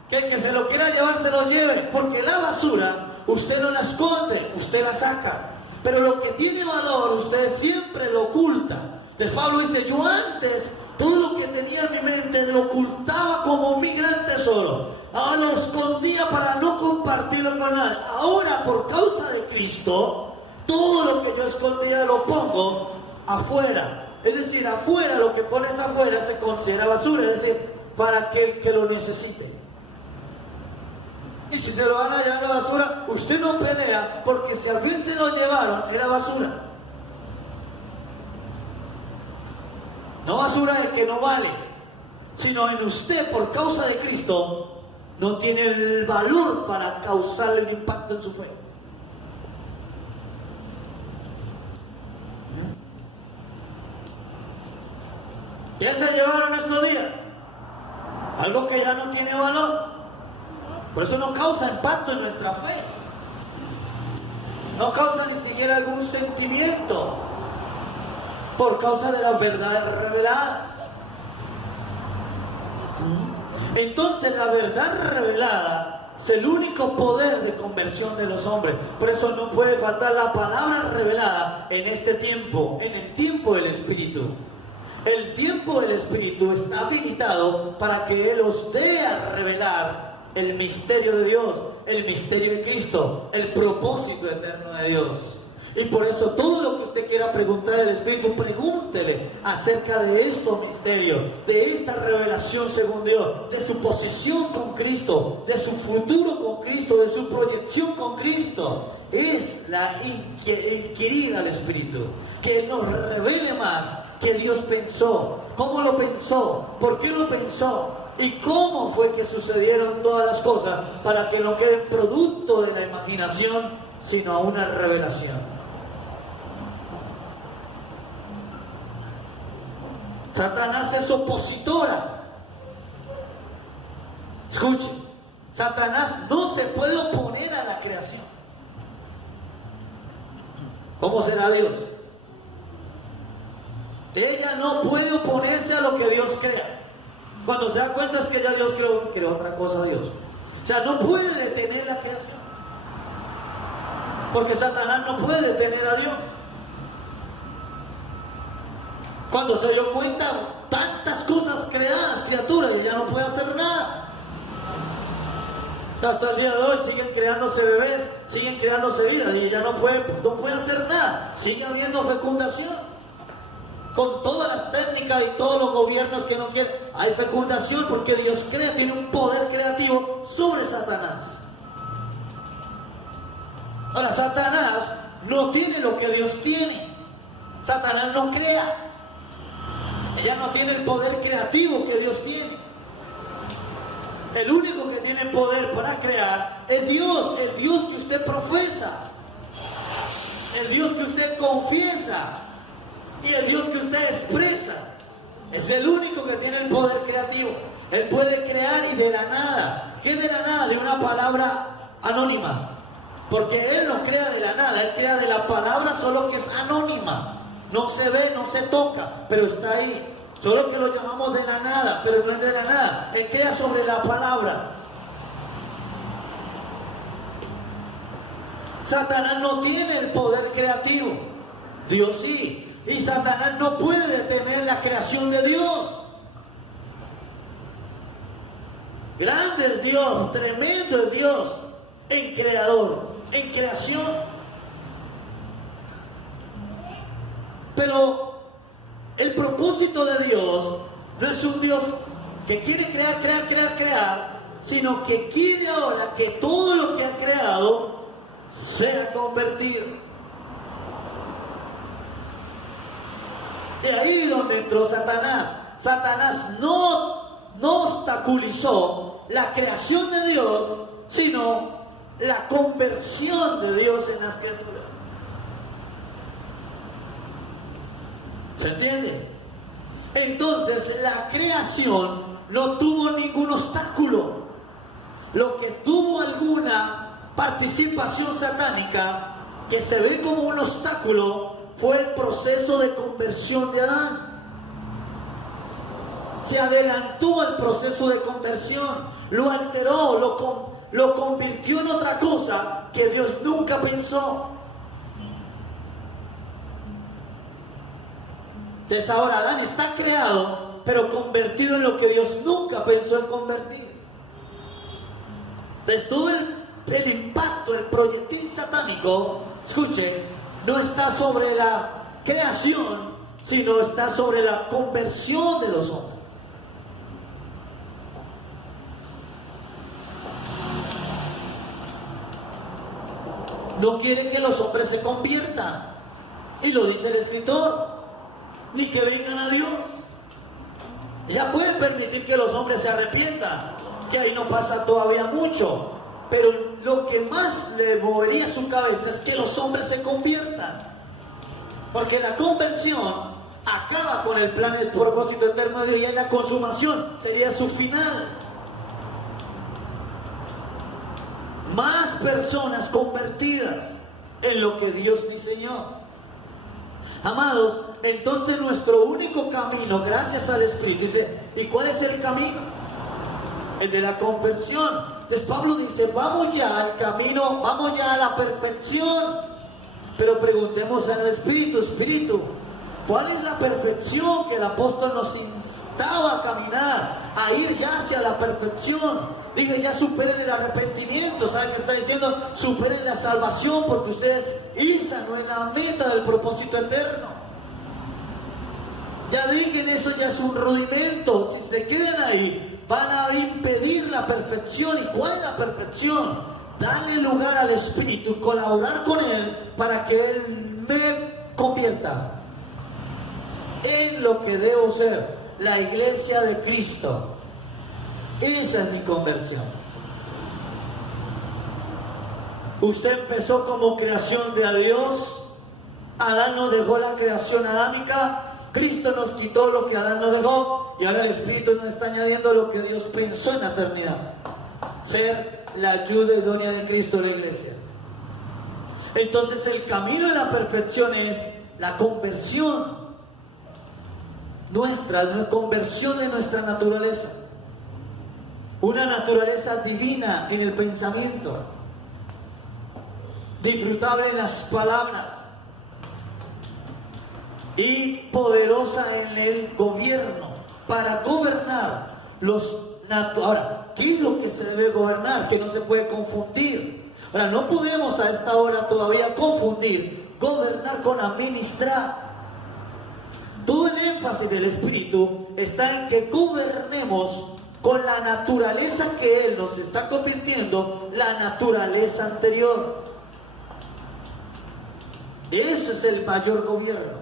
Que el que se lo quiera llevar, se lo lleve, porque la basura usted no la esconde, usted la saca, pero lo que tiene valor usted siempre lo oculta. Entonces Pablo dice, yo antes todo lo que tenía en mi mente lo ocultaba como mi gran tesoro, ahora lo escondía para no compartirlo con nadie. Ahora, por causa de Cristo, todo lo que yo escondía lo pongo afuera, es decir, afuera, lo que pones afuera se considera basura, es decir, para aquel que lo necesite. Y si se lo van a llevar a la basura, usted no pelea, porque si al fin se lo llevaron, era basura. No basura de que no vale, sino en usted, por causa de Cristo, no tiene el valor para causarle un impacto en su fe. ¿Qué se llevaron estos días? Algo que ya no tiene valor. Por eso no causa impacto en nuestra fe. No causa ni siquiera algún sentimiento. Por causa de las verdades reveladas. Entonces la verdad revelada es el único poder de conversión de los hombres. Por eso no puede faltar la palabra revelada en este tiempo, en el tiempo del Espíritu. El tiempo del Espíritu está habilitado para que Él os dé a revelar el misterio de Dios, el misterio de Cristo, el propósito eterno de Dios. Y por eso todo lo que usted quiera preguntar al Espíritu, pregúntele acerca de estos misterios, de esta revelación según Dios, de su posición con Cristo, de su futuro con Cristo, de su proyección con Cristo. Es la inquirir al Espíritu, que nos revele más que Dios pensó, cómo lo pensó, por qué lo pensó, y cómo fue que sucedieron todas las cosas, para que no queden producto de la imaginación, sino a una revelación. Satanás es opositora. Escuchen, Satanás no se puede oponer a la creación. ¿Cómo será Dios? Ella no puede oponerse a lo que Dios crea. Cuando se da cuenta es que ya Dios creó otra cosa, Dios. O sea, no puede detener la creación. Porque Satanás no puede detener a Dios. Cuando se dio cuenta, tantas cosas creadas, criaturas, y ya no puede hacer nada. Hasta el día de hoy siguen creándose bebés, siguen creándose vidas, y ya no puede hacer nada. Sigue habiendo fecundación. Con todas las técnicas y todos los gobiernos que no quieren, hay fecundación porque Dios crea, tiene un poder creativo sobre Satanás. Ahora, Satanás no tiene lo que Dios tiene. Satanás no crea. Ella no tiene el poder creativo que Dios tiene. El único que tiene poder para crear es Dios, el Dios que usted profesa, el Dios que usted confiesa y el Dios que usted expresa. Es el único que tiene el poder creativo. Él puede crear y de la nada ¿Qué es de la nada? De una palabra anónima. Porque Él no crea de la nada, Él crea de la palabra, solo que es anónima. No se ve, no se toca, pero está ahí. Solo que lo llamamos de la nada, pero no es de la nada. Él crea sobre la palabra. Satanás no tiene el poder creativo. Dios sí. Y Satanás no puede detener la creación de Dios. Grande es Dios, tremendo es Dios en creador, en creación. Pero el propósito de Dios no es un Dios que quiere crear, sino que quiere ahora que todo lo que ha creado sea convertido. De ahí donde entró Satanás. Satanás no obstaculizó la creación de Dios, sino la conversión de Dios en las criaturas. ¿Se entiende? Entonces la creación no tuvo ningún obstáculo. Lo que tuvo alguna participación satánica que se ve como un obstáculo fue el proceso de conversión de Adán. Se adelantó al proceso de conversión, lo alteró, lo convirtió en otra cosa que Dios nunca pensó. Entonces ahora Adán está creado, pero convertido en lo que Dios nunca pensó en convertir. Entonces todo el impacto, el proyectil satánico, escuchen, no está sobre la creación, sino está sobre la conversión de los hombres. No quiere que los hombres se conviertan, y lo dice el escritor, ni que vengan a Dios. Ya pueden permitir que los hombres se arrepientan, que ahí no pasa todavía mucho, pero lo que más le movería su cabeza es que los hombres se conviertan, porque la conversión acaba con el plan, el propósito eterno de Dios, y la consumación sería su final. Más personas convertidas en lo que Dios diseñó. Amados, entonces nuestro único camino, gracias al Espíritu, dice, ¿y cuál es el camino? El de la conversión. Entonces Pablo dice, vamos ya al camino, vamos ya a la perfección. Pero preguntemos al Espíritu, ¿cuál es la perfección que el apóstol nos instaba a caminar, a ir ya hacia la perfección? Dije, ya superen el arrepentimiento. ¿Saben qué está diciendo? Superen la salvación, porque ustedes izan no es la meta del propósito eterno. Ya dije, eso ya es un rudimento. Si se quedan ahí, van a impedir la perfección. ¿Y cuál es la perfección? Darle lugar al Espíritu, colaborar con Él para que Él me convierta en lo que debo ser, la iglesia de Cristo. Esa es mi conversión. Usted empezó como creación de Dios. Adán nos dejó la creación adámica. Cristo nos quitó lo que Adán nos dejó. Y ahora el Espíritu nos está añadiendo lo que Dios pensó en la eternidad. Ser la ayuda idónea de Cristo en la iglesia. Entonces el camino de la perfección es la conversión nuestra, la conversión de nuestra naturaleza. Una naturaleza divina en el pensamiento, disfrutable en las palabras y poderosa en el gobierno, para gobernar los Ahora, ¿qué es lo que se debe gobernar? Que no se puede confundir. Ahora, no podemos a esta hora todavía confundir gobernar con administrar. Todo el énfasis del Espíritu está en que gobernemos con la naturaleza que Él nos está convirtiendo, la naturaleza anterior. Ese es el mayor gobierno.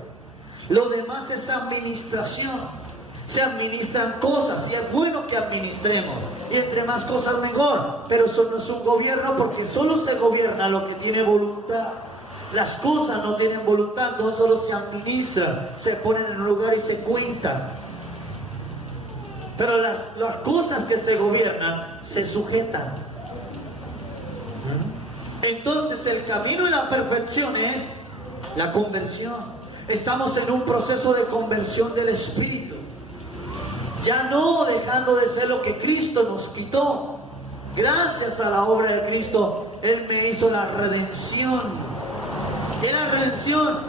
Lo demás es administración. Se administran cosas y es bueno que administremos. Y entre más cosas mejor. Pero eso no es un gobierno, porque solo se gobierna lo que tiene voluntad. Las cosas no tienen voluntad, no solo se administran, se ponen en un lugar y se cuentan. Pero las cosas que se gobiernan se sujetan. Entonces el camino de la perfección es la conversión. Estamos en un proceso de conversión del espíritu. Ya no dejando de ser lo que Cristo nos quitó. Gracias a la obra de Cristo, Él me hizo la redención. ¿Qué es la redención?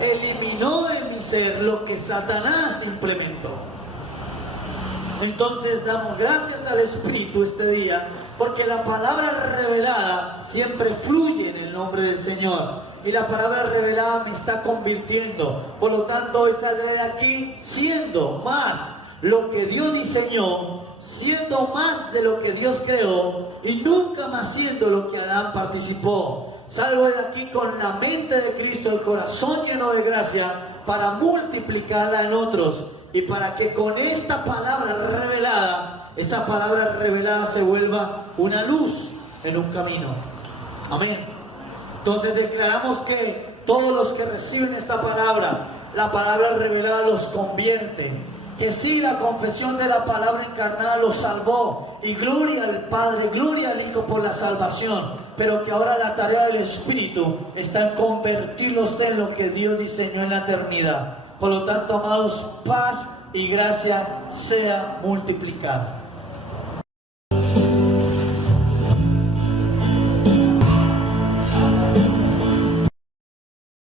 Eliminó de mi ser lo que Satanás implementó. Entonces damos gracias al Espíritu este día, porque la palabra revelada siempre fluye en el nombre del Señor. Y la palabra revelada me está convirtiendo. Por lo tanto, hoy saldré de aquí siendo más lo que Dios diseñó, siendo más de lo que Dios creó, y nunca más siendo lo que Adán participó. Salgo de aquí con la mente de Cristo, el corazón lleno de gracia, para multiplicarla en otros, y para que con esta palabra revelada, esa palabra revelada se vuelva una luz en un camino. Amén. Entonces declaramos que todos los que reciben esta palabra, la palabra revelada los convierte. Que sí, la confesión de la palabra encarnada los salvó. Y gloria al Padre, gloria al Hijo por la salvación. Pero que ahora la tarea del Espíritu está en convertirlo usted en lo que Dios diseñó en la eternidad. Por lo tanto, amados, paz y gracia sea multiplicada.